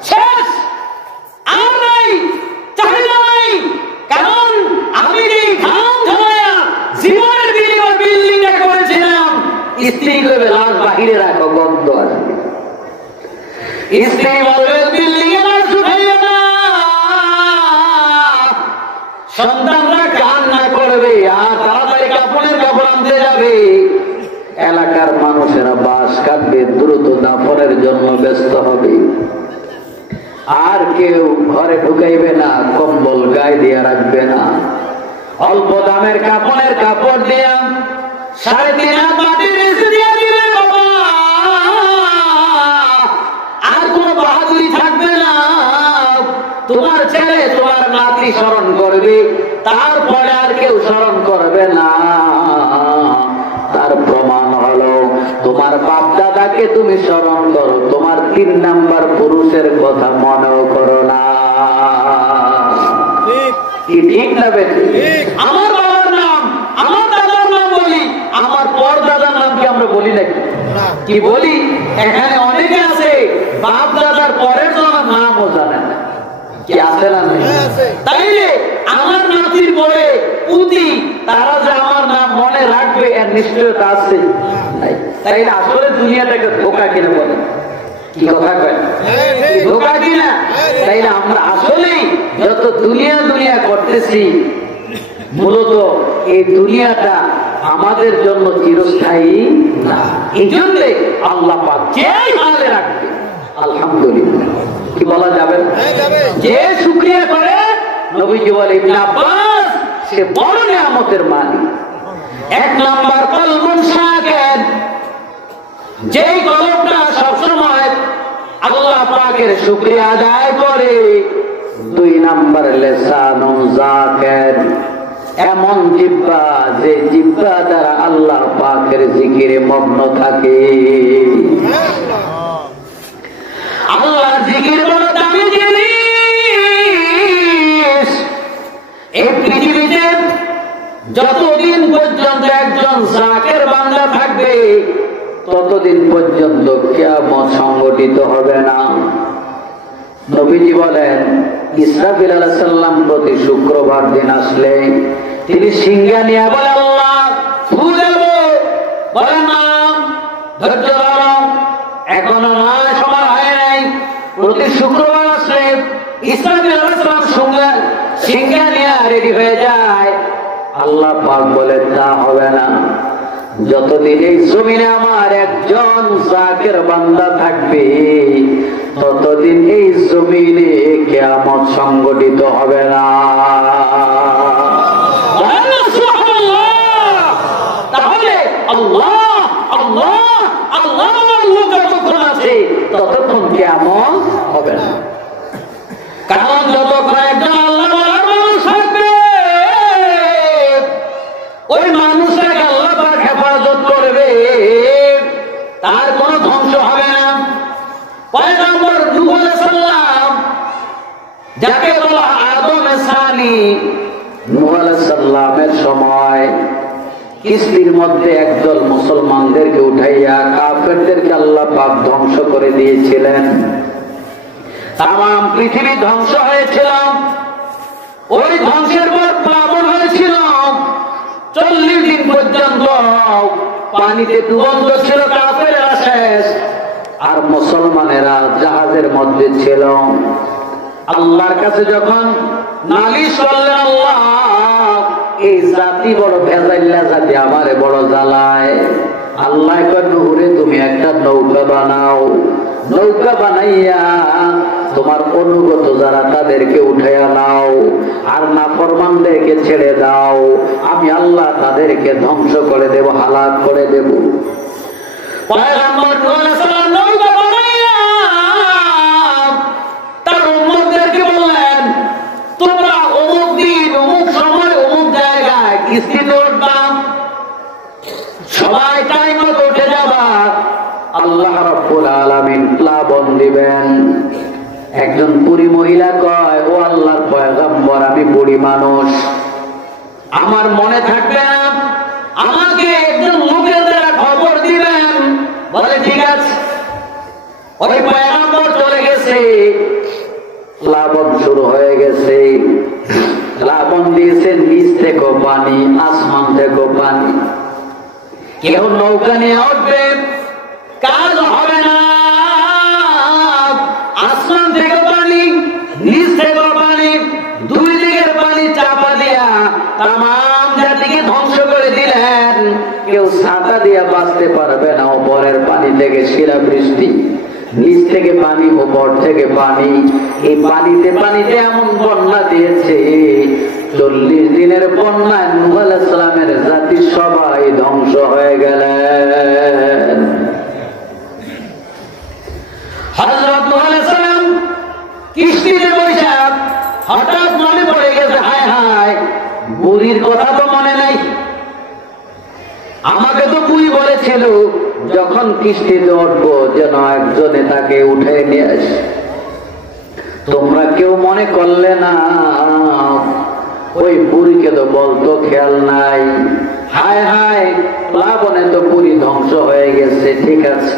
শেষ, আর নাই, চাহিদা নাই। কারণ আমি এই ঘাম ঝরায়া জীবনের বিনিময়ে বিল্ডিংটা করেছিলাম। স্ত্রী করবে লাশ বাহিরে রাখো, গন্ধ আসবে। স্ত্রী বলবে বিল্ডিং এ লাশ উঠাইও না। সন্তানরা কান্না করবে আর তাড়াতাড়ি কাপড়ের কাপড় আনতে যাবে। এলাকার মানুষেরা বাঁশ কাটবে, দ্রুত দাফনের জন্য ব্যস্ত হবে। আর কেউ ঘরে ঢুকাইবে না, কম্বল গায়ে দিয়ে রাখবে না। অল্প দামের কাপড়ের কাপড় দিয়া 3.5 হাত মাটির নিচে দিয়ে দিবে বাবা। আর কোন বাহাদুরি থাকবে না। তোমার ছেলে তোমার নাতি স্মরণ করবে, তারপরে আর কেউ স্মরণ করবে না। তার প্রমাণ হলো তোমার বাপ দাদাকে তুমি স্মরণ করো, তোমার 3 নাম্বার পুরুষের কথা মনেও করো না। কি ঠিক না বেশি? আমার বাবার নাম, আমার দাদার নাম বলি, আমার পর দাদার নাম কি আমরা বলি নাকি? কি বলি? এখানে অনেকে আছে বাপ দাদার পরের নামও জানে না। কি আছে না? তাইলে আমার নাতির পরে পুতি, তারা যে আমার নাম মনে রাখবে এর নিশ্চয়তা আছে? তাইলে আসলে দুনিয়াটাকে ধোকা কিনে বলে। কি কথা কয়? ধোকা কিনা? তাইলে আমরা আসলেই যত দুনিয়া করতেছি, মূলত এই দুনিয়াটা আমাদের জন্য চিরস্থায়ী না। এই জন্য আল্লাহ পাক যে হালে রাখবে আলহামদুলিল্লাহ। কি বলা যাবে? যে শুকরিয়া করে, নবীজি বলে ইবনে আব্বাস, সে বড় নিয়ামতের মালিক। 1 নাম্বার কলবুন শাকির, যেই কলবটা সবসময় আল্লাহ পাকের শুকরিয়া আদায় করে। 2 নাম্বার লিসানুন যাকির, এমন জিহ্বা যে জিহ্বা দ্বারা আল্লাহ পাকের জিকিরে মগ্ন থাকে। আল্লাহর জিকির বড় দামি জিনিস। এই পৃথিবীতে যতদিন পর্যন্ত একজন যাকির বান্দা থাকবে, ততদিন পর্যন্ত কিয়ামত সংগঠিত হবে না। নবীজি বলেন, ইসরাফিল আলাইহিস সালাম প্রতি শুক্রবার দিন আসলে তিনি সিংহা নিয়ে বলে, আল্লাহ ফু দেব। বলেন না, ধৈর্য ধরো, এখনো নয়, সময় হয় নাই। প্রতি শুক্রবার আসলে ইসরাফিল আলাইহিস সালাম সিংহা নিয়ে রেডি হয়ে যায়। আল্লাহ পাক বলে, তা হবে না। যতদিন এই জমিনে আমার একজন যাকির বান্দা থাকবে, ততদিন এই জমিনে কিয়ামত সংগঠিত হবে না। তাহলে আল্লাহ আল্লাহ আল্লাহ লোক যতক্ষণ আছে ততক্ষণ কিয়ামত হবে না। কারণ যতক্ষণ একজন আল্লাহ বলার মানুষ থাকবে, ওই মানুষটাকে আল্লাহ পাক হেফাজত করবে, তার কোন ধ্বংস হবে না। পয়গম্বর নূহ আলাইহিস সালাম, যাকে বলা আদম সানি, নূহ আলাইহিস সালামের সময় কিস্তির মধ্যে একদল মুসলমানদেরকে উঠাইয়া কাফেরদেরকে আল্লাহ পাক ধ্বংস করে দিয়েছিলেন। তামাম পৃথিবী ধ্বংস হয়েছিল। ওই ধ্বংসের পর প্লাবন হয়েছিল। 40 দিন পর্যন্ত পানিতে ডুবন্ত ছিল কাফেররা শেষ, আর মুসলমানেরা জাহাজের মধ্যে ছিল। আল্লাহর কাছে যখন নালিশ করলেন, আল্লাহ এই জাতি বড় ভেজাইল্লা জাতি, আমারে বড় জ্বালায়। আল্লাহ কয়, নূরে তুমি একটা নৌকা বানাও, নৌকা বানাইয়া তোমার অনুগত যারা তাদেরকে উঠাইয়া নাও, আর নাফরমানদেরকে ছেড়ে দাও। আমি আল্লাহ তাদেরকে ধ্বংস করে দেব, হালাক করে দেব। পয়গম্বর নূহ আলাইহিস সালাম নৌকা বানাইয়া তার উম্মতদেরকে বললেন, তোমরা অমুক দিন অমুক সময় অমুক জায়গায় কিস্তিতে উঠবা, সবাই টাইম মতো উঠে যাবা। আল্লাহ রাব্বুল আলামিন প্লাবন দিবেন। একজন বুড়ি মহিলা কয়, ও আল্লাহর পয়গম্বর, আমি বুড়ি মানুষ, আমার মনে থাকবে না, আমাকে একজন লোকের দ্বারা খবর দিবেন। বলে ঠিক আছে। ওই পয়গম্বর চলে গেছে, প্লাবন শুরু হয়ে গেছে। প্লাবন দিয়েছে নিচ থেকে পানি, আসমান থেকে পানি। কেউ নৌকা নিয়ে উঠবে, কাজ হবে না। আসমান থেকে পানি, নিচ থেকে পানি, দুই দিকের পানি চাপা দিয়া তামাম জাতিকে ধ্বংস করে দিলেন। কেউ ছাতা দিয়া বাঁচতে পারবে না। উপরের পানি থেকে শিলা বৃষ্টি, নিচ থেকে পানি, উপর থেকে পানি। এই পানিতে পানিতে এমন বন্যা দিয়েছে, 40 দিনের বন্যায় নূহ আলাইহিস সালামের জাতি সবাই ধ্বংস হয়ে গেলেন। হযরত নূহ আলাইহিস সালাম কিস্তিতে বসে হঠাৎ মনে পড়ে গেছে, হায় হায়, বুড়ির কথা তো মনে নাই। আমাকে তো বুড়ি বলেছিল যখন কিস্তিতে উঠবো যেন একজনে তাকে উঠে নিয়ে আসে। তোমরা কেউ মনে করলে না, ওই বুড়িকে তো বলতো খেয়াল নাই। হায় হায়, প্লাবনে তো বুড়ি ধ্বংস হয়ে গেছে। ঠিক আছে,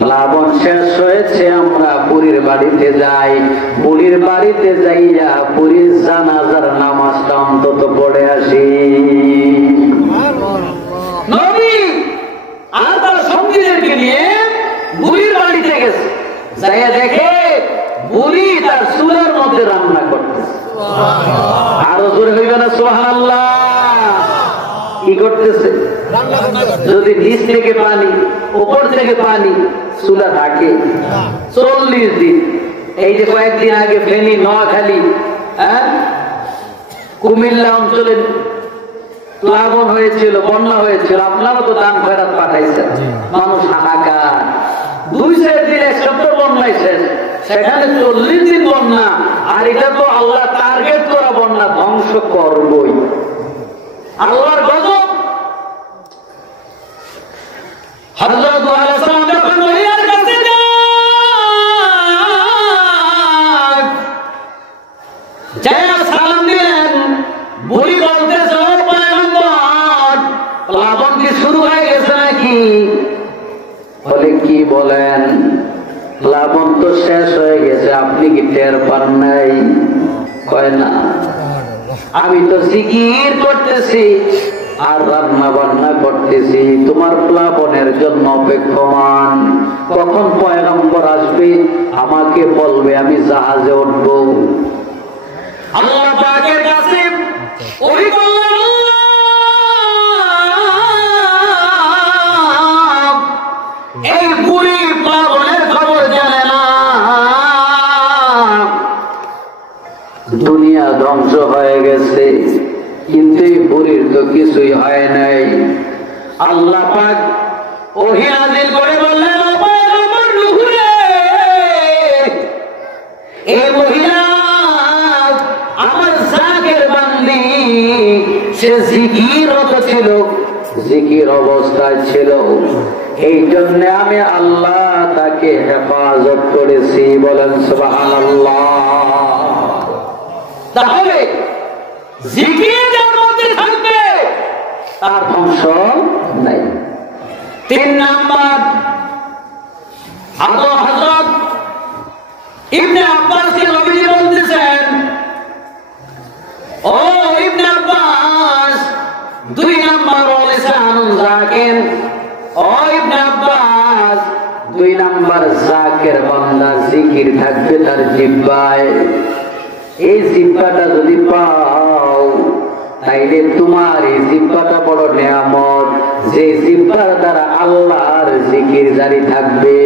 প্লাবন শেষ হয়েছে, আমরা বুড়ির বাড়িতে যাই। বুড়ির বাড়িতে যাইয়া বুড়ির জানাজার নামাজটা অন্তত পড়ে আসি। নবী আর তার সঙ্গীদেরকে নিয়ে বুড়ির বাড়িতে গেছে। যাইয়া দেখে বুড়ি তার চুলার মধ্যে রান্না করতেছে। আরো জোরে হইবে না সুবহানাল্লাহ? কি করতেছে? যদি নিচ থেকে পানি, উপর থেকে পানি, চুলা থাকে 40 দিন। এই যে কয়েকদিন আগে ফেনী, নোয়াখালী, কুমিল্লা অঞ্চলে প্লাবন হয়েছিল, বন্যা হয়েছিল। আপনারা তো দান খয়রাত পাঠাইছেন, মানুষ হাহাকার। 2-4 দিন, 1 সপ্তাহ বন্যায় শেষ, সেখানে 40 দিন বন্যা। আর এটা তো আল্লাহ টার্গেট করা বন্যা, ধ্বংস করবই, আল্লাহর গজব। হযরত নূহ আলাইহিস সালাম যখন মহিলার কাছে যান, সালাম দিলেন, বুড়ি বলতেছে, ও পয়গম্বর, প্লাবন কি শুরু হয়ে গেছে নাকি? বলে কি বলেন? প্লাবন তো শেষ হয়ে গেছে, আপনি কি টের পান নাই? কয় না, আমি তো জিকির করতেছি আর রান্না বান্না করতেছি, তোমার প্লাবনের জন্য অপেক্ষমান। কখন পয়গম্বর আসবে আমাকে বলবে, আমি জাহাজে উঠবো। আল্লাহ পাকের কাছে ওহী করলেন, এই বুড়ি প্লাবনের খবর জানে না, দুনিয়া ধ্বংস হয়ে গেছে, কিন্তু এই বুড়ির তো কিছুই হয় নাই। আল্লাহ পাক ওহী নাযিল করে বললেন, ও পয়গম্বর নূহ রে, এই মহিলা আমার জাকের বান্দি, সে জিকিররত ছিল, জিকির অবস্থায় ছিল, এই জন্য আমি আল্লাহ তাকে হেফাজত করেছি। বলেন সুবহানাল্লাহ। তাহলে জিকির যার মধ্যে থাকবে তার ধ্বংস নাই। 3 নাম্বার, হযরত ইবনে আব্বাস নবীজি বলতেছেন, ও ইবনে আব্বাস, 2 নাম্বার লিসানুন যাকির, ও ইবনে আব্বাস, 2 নাম্বার যাকির বান্দা, জিকির থাকবে তার জিহ্বায়। এই জিহ্বাটা যদি পাও, তাইলে তোমার এই জিহ্বাটা বড় নিয়ামত, যে জিহ্বার দ্বারা আল্লাহর জিকির জারি থাকবে।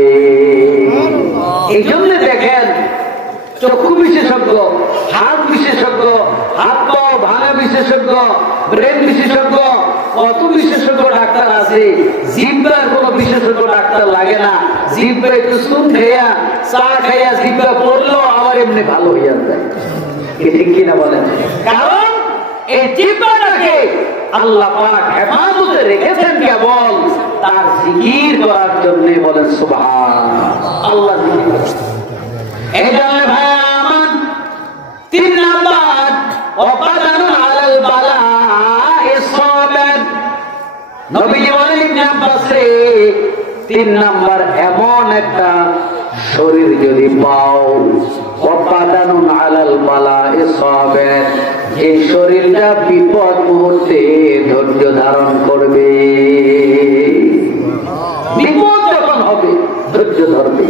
এই জন্য দেখেন, চক্ষু বিশেষজ্ঞ, হাত বিশেষজ্ঞ, হাত পাও ভাঙা বিশেষজ্ঞ, ব্রেন বিশেষজ্ঞ, কত বিশেষজ্ঞ ডাক্তার আছে, জিহ্বার কোন বিশেষজ্ঞ ডাক্তার লাগে না। জিহ্বা একটু চুন খাইয়া, চা খাইয়া জিহ্বা পড়লো আবার এমনি ভালো হইয়া যায়। ঠিক কিনা বলেন? কারণ এই জিহ্বাটাকে আল্লাহ পাক হেফাজতে রেখেছেন কেবল তার জিকির করার জন্য। বলেন সুবহানাল্লাহ। আল্লাহ এই জন্য ভাই আছে। 3 নাম্বার, এমন একটা শরীর যদি পাও, ওয়াবাদানুন আলাল বালা'i সাবির, এই শরীরটা বিপদ মুহূর্তে ধৈর্য ধারণ করবে। বিপদ যখন হবে ধৈর্য ধরবে।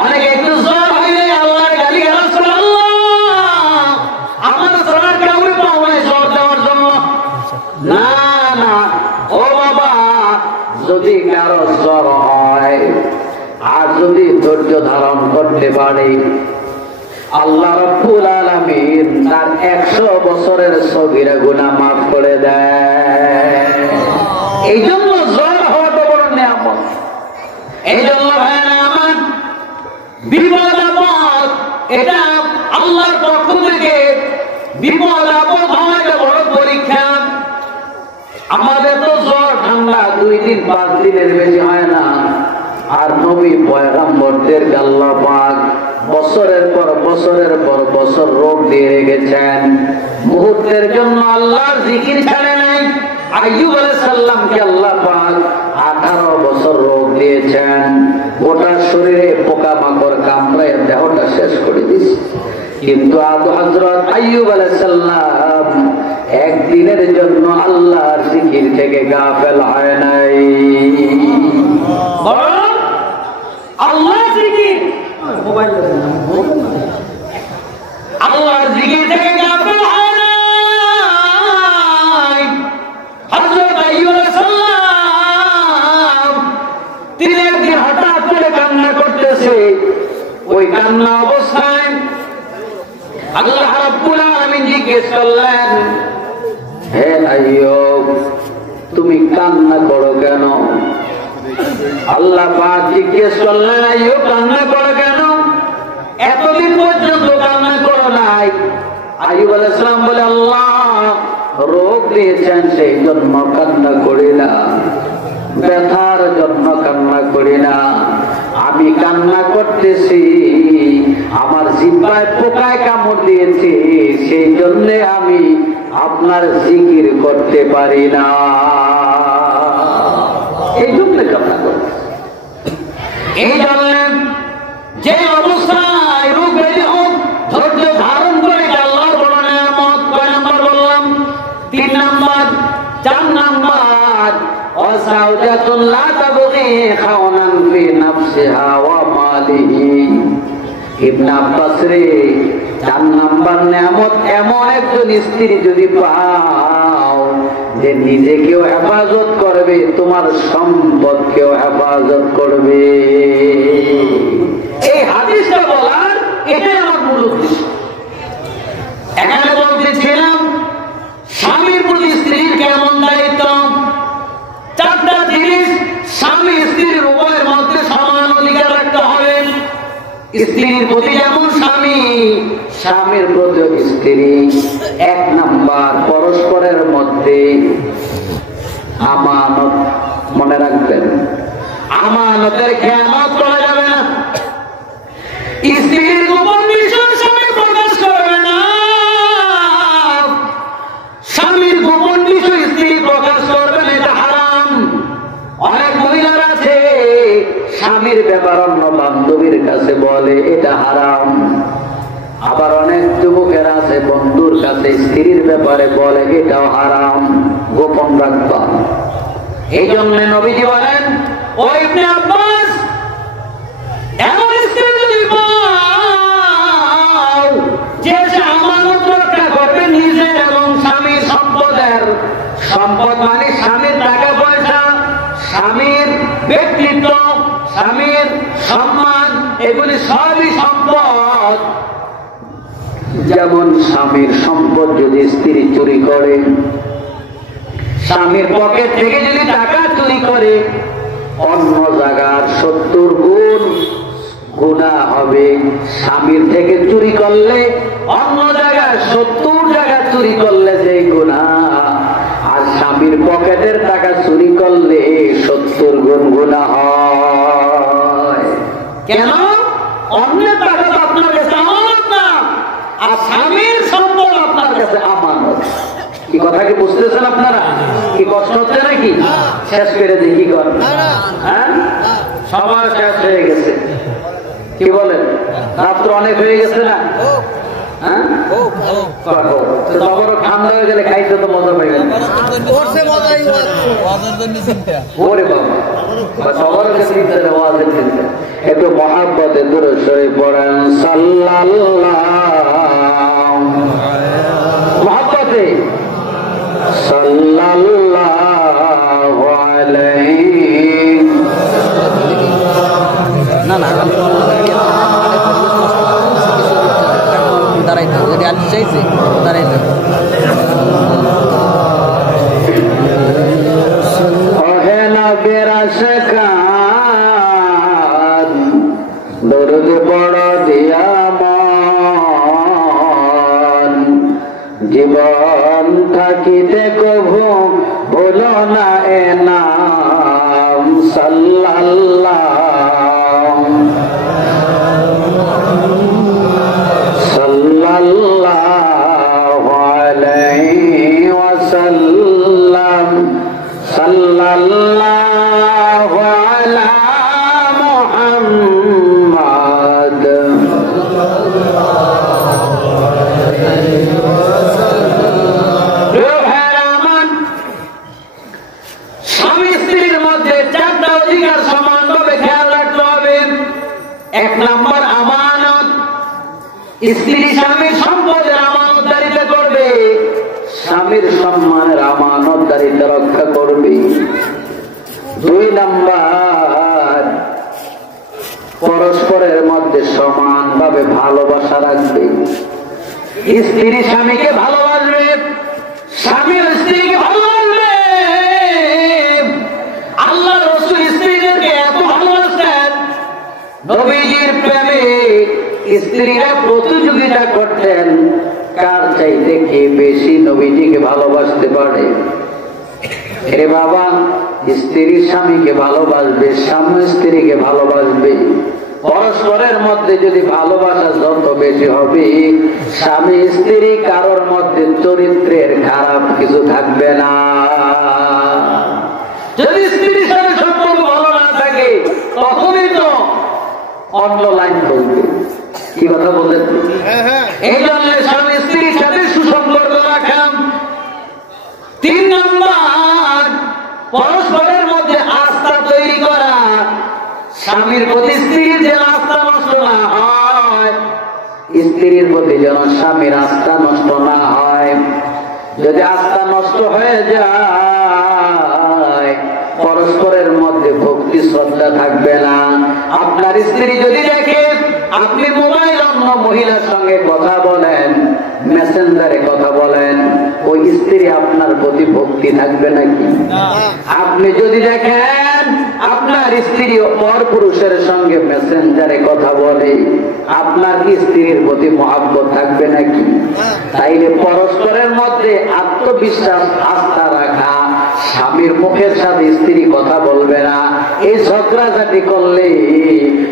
অনেকে একটু জ্বর হইলে আল্লাহর গালি গালাজ করে, আল্লাহ আমার জ্বর কাউরে পাও নাই জ্বর দেওয়ার জন্য। না না, ও বাবা, যদি কারো জ্বর হয় আর যদি ধৈর্য ধারণ করতে পারে, আল্লাহ রাব্বুল আলামিন তার 100 বছরের সগীরা গুনাহ মাফ করে দেয়। এই জন্য জ্বর হওয়াটা বড় নিয়ামত। এই জন্য ভাইরা আমার, বিপদ আপদ এটা আল্লাহর পক্ষ থেকে, বিপদ আপদ হয় এটা বড় পরীক্ষা। আমাদের তো জ্বর ঠান্ডা 2 দিন 5 দিনের বেশি হয় না, আর নবী পয়গম্বরদের আল্লাহ পাক বছরের পর বছর রোগ দিয়ে রেখেছেন। মুহূর্তের জন্য আল্লাহর জিকির ছাড়ে নাই। আইয়ুব আলাইহিস সালামকে আল্লাহ পাক 18 বছর রোগ দিয়েছেন, গোটা শরীরে পোকামাকড় কামড়ায় দেহটা শেষ করে দিয়েছে। কিন্তু হযরত আইয়ুব আলাইহিস সালাম একদিনের জন্য আল্লাহর জিকির থেকে গাফেল হয় নাই। আল্লাহর জিকির, আল্লাহর জিকির থেকে গাফেল হয় নাই। হযরত আইয়ুব আলাইহিস সালাম তিনি একদিন হঠাৎ করে কান্না করতেছে। ওই কান্না অবস্থায় আল্লাহ রাব্বুল আলামিন জিজ্ঞেস করলেন, হে আইয়ুব, তুমি কান্না করো কেন? আল্লাহ পাক জিজ্ঞেস করলেন, আইয়ুব কান্না করো কেন? এতদিন পর্যন্ত কান্না করো নাই। আইয়ুব আলাইহিস সালাম বলে, আল্লাহ রোগ দিয়েছেন সেই জন্য কান্না করি না, ব্যথার জন্য কান্না করি না, আমি কান্না করতেছি আমার জিহ্বায় পোকায় কামড় দিয়েছে সেই জন্য আমি আপনার জিকির করতে পারি না, এই জন্য কান্না করতে। এই জন্য যে অবস্থায় রোগ ব্যাধি হোক ধৈর্য ধারণ করে আল্লাহর বড় নিয়ামত। 6 নাম্বার বললাম। 3 নাম্বার, 4 নাম্বার, ওয়াসাউজাতুন লা তাবগি খাওনান ফি নাফসিহা ওয়া মালিহি। ইবনে আব্বাস রে, 4 নাম্বার নিয়ামত এমন একজন স্ত্রী যদি পাও যে নিজেকেও হেফাজত করবে, তোমার সম্পদকেও হেফাজত করবে। এই হাদিসটা বলার এটাই আমার মূল উদ্দেশ্য। এখানে বলতেছিলাম স্বামীর প্রতি স্ত্রীর কেমন দায়িত্ব। 4টা জিনিস স্বামী স্ত্রীর উভয়ের মধ্যে সমান অধিকার রাখতে হবে। স্ত্রীর প্রতি যেমন স্বামী, স্বামীর প্রতি স্ত্রী। 1 নাম্বার, পরস্পরের মধ্যে আমানত, মনে রাখবেন আমানতের খেয়ানত করা যাবে না। স্ত্রীর গোপন বিষয় স্বামী প্রকাশ করবে না, স্বামীর গোপন বিষয় স্ত্রী প্রকাশ করবে না, এটা হারাম। অনেক মহিলার আছে স্বামীর ব্যাপার অন্য বান্ধবীর কাছে বলে, এটা হারাম। আবার অনেক যুবকেরা আছে বন্ধুর কাছে স্ত্রীর ব্যাপারে বলে, এটাও হারাম, গোপন রাখবা। এই জন্য নবীজি বলেন, ও ইবনে আব্বাস, এমন স্ত্রী যদি পাও যে আমানত রক্ষা করবে নিজের এবং স্বামীর সম্পদের। সম্পদ মানে স্বামীর টাকা পয়সা, স্বামীর ব্যক্তিত্ব, স্বামীর সম্মান, এগুলি সবই সম্পদ। যেমন স্বামীর সম্পদ যদি স্ত্রী চুরি করে, স্বামীর পকেট থেকে যদি টাকা চুরি করে, অন্য জায়গার 70 গুণ গুনাহ হবে। স্বামীর থেকে চুরি করলে অন্য জায়গায় 70 টাকা চুরি করলে যে গুনাহ, আর স্বামীর পকেটের টাকা চুরি করলে 70 গুণ গুনাহ হয়। কেন? অন্যের টাকা তো আপনার কাছে আমানত না, আর স্বামীর সম্পদ আপনার কাছে আমানত। কি কথা কি বুঝতেছেন আপনারা? কি কষ্ট হচ্ছে নাকি? শেষ করে দিই কি কর, হ্যাঁ সবার শেষ হয়ে গেছে। কি বলেন? রাত্র অনেক হয়ে গেছে না? হ্যাঁ ঠান্ডা হয়ে গেলে খাইতে তো মজা পাইবেন। ওরে বাবা সবার কাছে ওয়াজের চিন্তা। একটু মহাব্বতে দূরে সরে পড়েন সাল্লাল্লাহ, মহাব্বতে সাল্লাল্লাহু আলাইহি। না না দাঁড়াইতে যদি আলু চাইছে দাঁড়াইতে দরদ বড় দিয়া মন, জীবন থাকিতে কভু ভুলো না এ নাম সাল্লাল্লাহ সাল্লাল্লাহু আলাইহি ওয়াসাল্লাম সাল্লাল্লাহু আলা মুহাম্মাদ। স্বামী স্ত্রীর মধ্যে চারটা অধিকার সমানভাবে খেয়াল রাখতে হবে। এক নম্বর আমানত, স্ত্রী স্বামীর সম্পদের আমানতদারিতা করবে, স্বামীর সম্মানের আমানতদারিতা রক্ষা করবে। দুই নাম্বার পরস্পরের মধ্যে সমানভাবে ভালোবাসা রাখবে। স্ত্রী স্বামীকে ভালোবাসবে, স্বামী স্ত্রীকে ভালোবাসবে। আল্লাহ রাসূল স্ত্রীদেরকে এত ভালোবাসেন, নবীজির প্রেমে স্ত্রীরা প্রতিযোগিতা করতেন কার চাইতে কে বেশি নবীজিকে ভালোবাসতে পারে। রে বাবা, স্ত্রী স্বামীকে ভালোবাসবে, স্বামী স্ত্রীকে ভালোবাসবে। পরস্পরের মধ্যে যদি ভালোবাসা যত বেশি হবে, স্বামী স্ত্রী কারোর মধ্যে চরিত্রের খারাপ কিছু থাকবে না। যদি স্ত্রীর সাথে সম্পর্ক ভালো না থাকে, তখনই তো অন্য লাইন বলবে। কি কথা বললেন? এই জন্য স্বামী স্ত্রীর সাথে সুসম্পর্ক রাখেন। তিন নম্বর পরস্পরের মধ্যে আস্থা তৈরি করা। স্বামীর প্রতি স্ত্রীর যেন আস্থা নষ্ট না হয়, স্ত্রীর প্রতি যেন স্বামীর আস্থা নষ্ট না হয়। যদি আস্থা নষ্ট হয়ে যায়, পরস্পরের মধ্যে ভক্তি শ্রদ্ধা থাকবে না। আপনার স্ত্রী যদি দেখে আপনি মোবাইল অন্য মহিলার সঙ্গে কথা বলেন, মেসেঞ্জারে কথা বলেন, ওই স্ত্রী আপনার প্রতি ভক্তি থাকবে নাকি? আপনি যদি দেখেন আপনার স্ত্রী পর পুরুষের সঙ্গে মেসেঞ্জারে কথা বলে, আপনার কি স্ত্রীর প্রতি মহব্বত থাকবে নাকি? তাইলে পরস্পরের মধ্যে আত্মবিশ্বাস আস্থা রাখা। স্বামীর মুখের সাথে স্ত্রী কথা বলবে না, এই ঝগড়াঝাটি করলে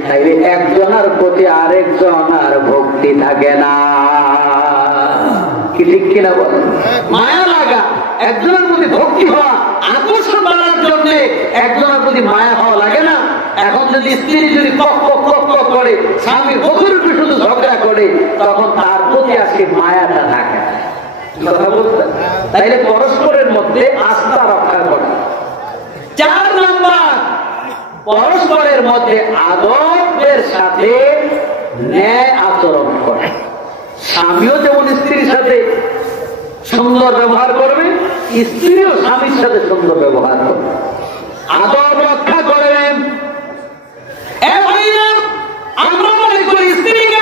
তাইলে একজনের প্রতি আরেকজনের ভক্তি থাকে না। কি ঠিক কিনা বলেন? মায়া লাগা, একজনের প্রতি ভক্তি হওয়া, আকর্ষণ বাড়ার জন্য একজনের প্রতি মায়া হওয়া লাগে না। এখন যদি স্ত্রী যদি কক কক কক কক করে, স্বামীর মুখের উপরে শুধু ঝগড়া করে, তখন তার প্রতি আজকে মায়াটা থাকে। কথা বলতে তাইলে পরস্পরের মধ্যে আস্থা রক্ষা করে। চার নম্বর পরস্পরের মধ্যে আদবের সাথে ন্যায় আচরণ করে। স্বামীও যেমন স্ত্রীর সাথে সুন্দর ব্যবহার করবে, স্ত্রীও স্বামীর সাথে সুন্দর ব্যবহার করবে, আদব রক্ষা করবেন। আমরা মনে করি স্ত্রীকে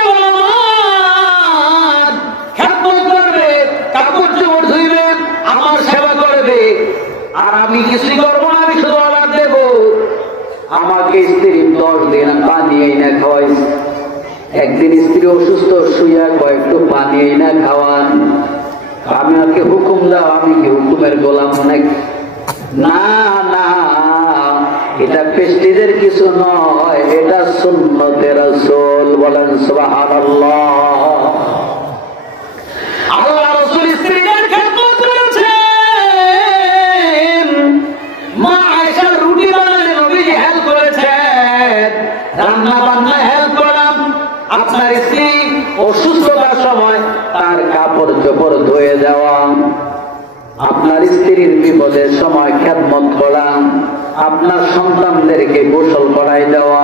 খেদমত করবে, কাপড় চোপড় ধুইবে, আমার সেবা করবে, আর আমি কিছুই করবো না, আমি শুধু অর্ডার দেব। আমাকে স্ত্রী 10 দিন পানি এনে খাওয়াইছে। একদিন স্ত্রী অসুস্থ, শুইয়া কয়েকটু পানি এনে খাওয়ান। আমি ওকে হুকুম দাও, আমি কি হুকুমের গোলাম নাকি? না না, এটা প্রেস্টিজের কিছু নয়, এটা সুন্নতে রাসূল। বলেন সুবহানাল্লাহ। আল্লাহ রাসূল স্ত্রীদের খেদমত করেছেন। অসুস্থতার সময় তার কাপড় চোপড় ধুয়ে দেওয়া, আপনার স্ত্রীর বিপদের সময় খেদমত করা, আপনার সন্তানদেরকে গোসল করাই দেওয়া,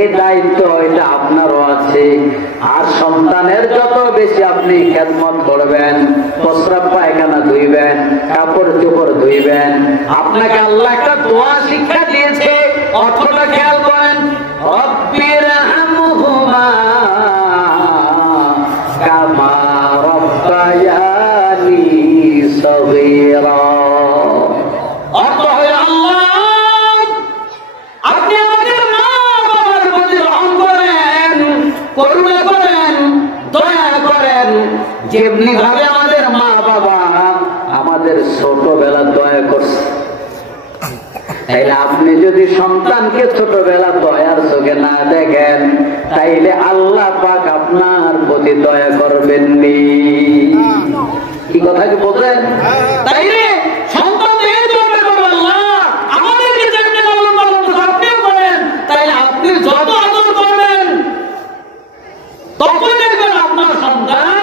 এই দায়িত্ব এটা আপনারও আছে। আর সন্তানের যত বেশি আপনি খেদমত করবেন, প্রস্রাব পায়খানা ধুইবেন, কাপড় চোপড় ধুইবেন, আপনাকে আল্লাহ একটা দোয়া শিক্ষা দিয়েছে, অর্থটা খেয়াল করেন, রব্বির হামহুমা কামা রব্বায়ানি সগীরা। অর্থ হয় আল্লাহ আপনি আমাদের মা বাবার প্রতি রহম করেন, করুণা করেন, দয়া করেন, যেমনি ভাবে আমাদের মা বাবা আমাদের ছোটবেলা দয়া করছে। তাইলে আপনি যদি সন্তানকে ছোটবেলা দয়ার চোখে না দেখেন, তাইলে আল্লাহ পাক আপনার প্রতি দয়া করবেননি। কি কথা কি বলছেন? তাইলে সন্তান আমাদেরকে যেমনি লালন পালন করছেন আপনিও করেন, তাইলে আপনি যত আদর করবেন তখন দেখবেন আপনার সন্তান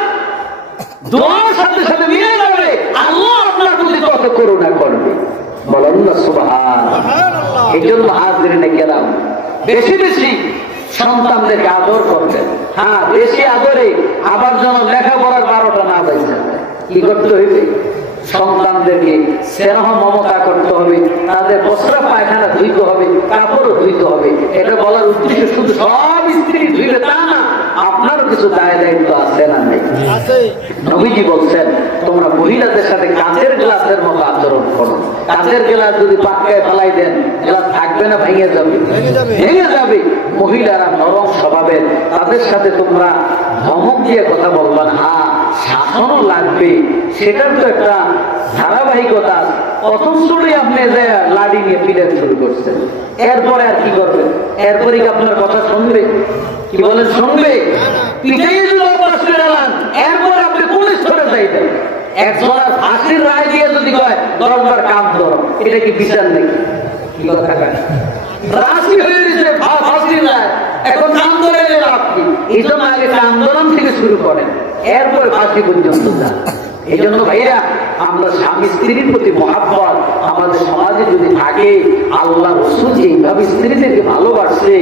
দোয়ার সাথে সাথে মিলে যাবে, আল্লাহ আপনার প্রতি কত করুণা করবে। বলেন না সুবহানাল্লাহ। এই জন্য হাজিরিনে কেরাম বেশি বেশি সন্তানদেরকে আদর করবেন। হ্যাঁ, বেশি আদরে আবার যেন লেখাপড়ার 12টা না বাজে। কি করতে হইবে? সন্তানদেরকে স্নেহ মমতা করতে হবে, তাদের প্রস্রাব পায়খানা ধুইতে হবে, কাপড়ও ধুইতে হবে। এটা বলার উদ্দেশ্য শুধু সব স্ত্রী ধুইবে তা না, আপনারও কিছু দায় দায়িত্ব আছে না নেই? নবীজি বলছেন, তোমরা মহিলাদের সাথে কাঁচের গ্লাসের মতো আচরণ করো। কাঁচের গ্লাস যদি পাক্কায় ফেলাই দেন, গ্লাস থাকবে না, ভেঙে যাবে, ভেঙে যাবে। মহিলারা নরম স্বভাবের, তাদের সাথে তোমরা ধমক দিয়ে কথা বলবা না, হ্যাঁ শাসনও লাগবে, সেটার তো একটা ধারাবাহিকতা। প্রথম শুরুই আপনি যে লাড়ি নিয়ে পিটান শুরু করছেন, এরপরে আর কি করবেন? এরপরে কি আপনার কথা শুনবে? কি বলেন, শুনবে? পিটাইয়ে যদি অভ্যাস করে নেন, এরপর আপনি পুলিশ ধরে যাইবেন। একজনের ফাঁসির রায় দিয়ে যদি কয় 10 বার কাম ধরো, এটা কি বিচার নাকি? কি কথা কয়? রাশি হয়ে দিচ্ছে ফাঁসির রায়, এখন কাম ধরে আপনি এই জন্য আগে আন্দোলন থেকে শুরু করেন, এরপরে ফাঁসি পর্যন্ত যান। এই জন্য ভাইরা, আমরা স্বামী স্ত্রীর প্রতি মহাব্বত আমাদের সমাজে যদি থাকে, আল্লাহ রাসূল যেভাবে স্ত্রীদেরকে ভালোবাসছে,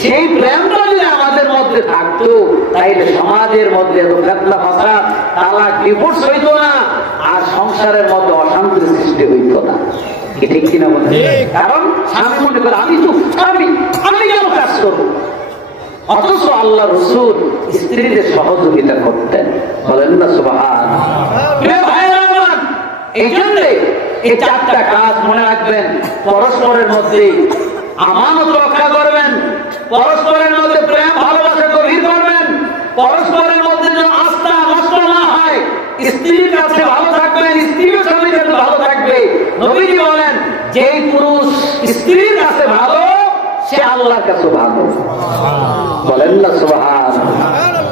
সেই প্রেমটা যদি আমাদের মধ্যে থাকতো, তাইলে সমাজের মধ্যে এত ফিতনা ফাসাদ, তালাক, ডিভোর্স হইতো না, আর সংসারের মধ্যে অশান্তির সৃষ্টি হইতো না। কি ঠিক কিনা বলেন? কারণ স্বামী মনে করে আমি তো স্বামী, আমি কেন কাজ করবো? অথচ আল্লাহ রাসূল স্ত্রীদের সহযোগিতা করতেন। বলেন না সুবহানাল্লাহ। এই জন্য এই 4টা কাজ মনে রাখবেন। পরস্পরের মধ্যে আমানত রক্ষা করবেন, পরস্পরের মধ্যে প্রেম ভালোবাসা গভীর করবেন, পরস্পরের মধ্যে যেন আস্থা নষ্ট না হয়, স্ত্রীর কাছে ভালো থাকবেন, স্ত্রীও স্বামীর কাছে ভালো থাকবে। নবীজি বলেন, যে পুরুষ স্ত্রীর কাছে ভালো, সে আল্লাহর কাছে ভালো। বলেন না সুবহানাল্লাহ।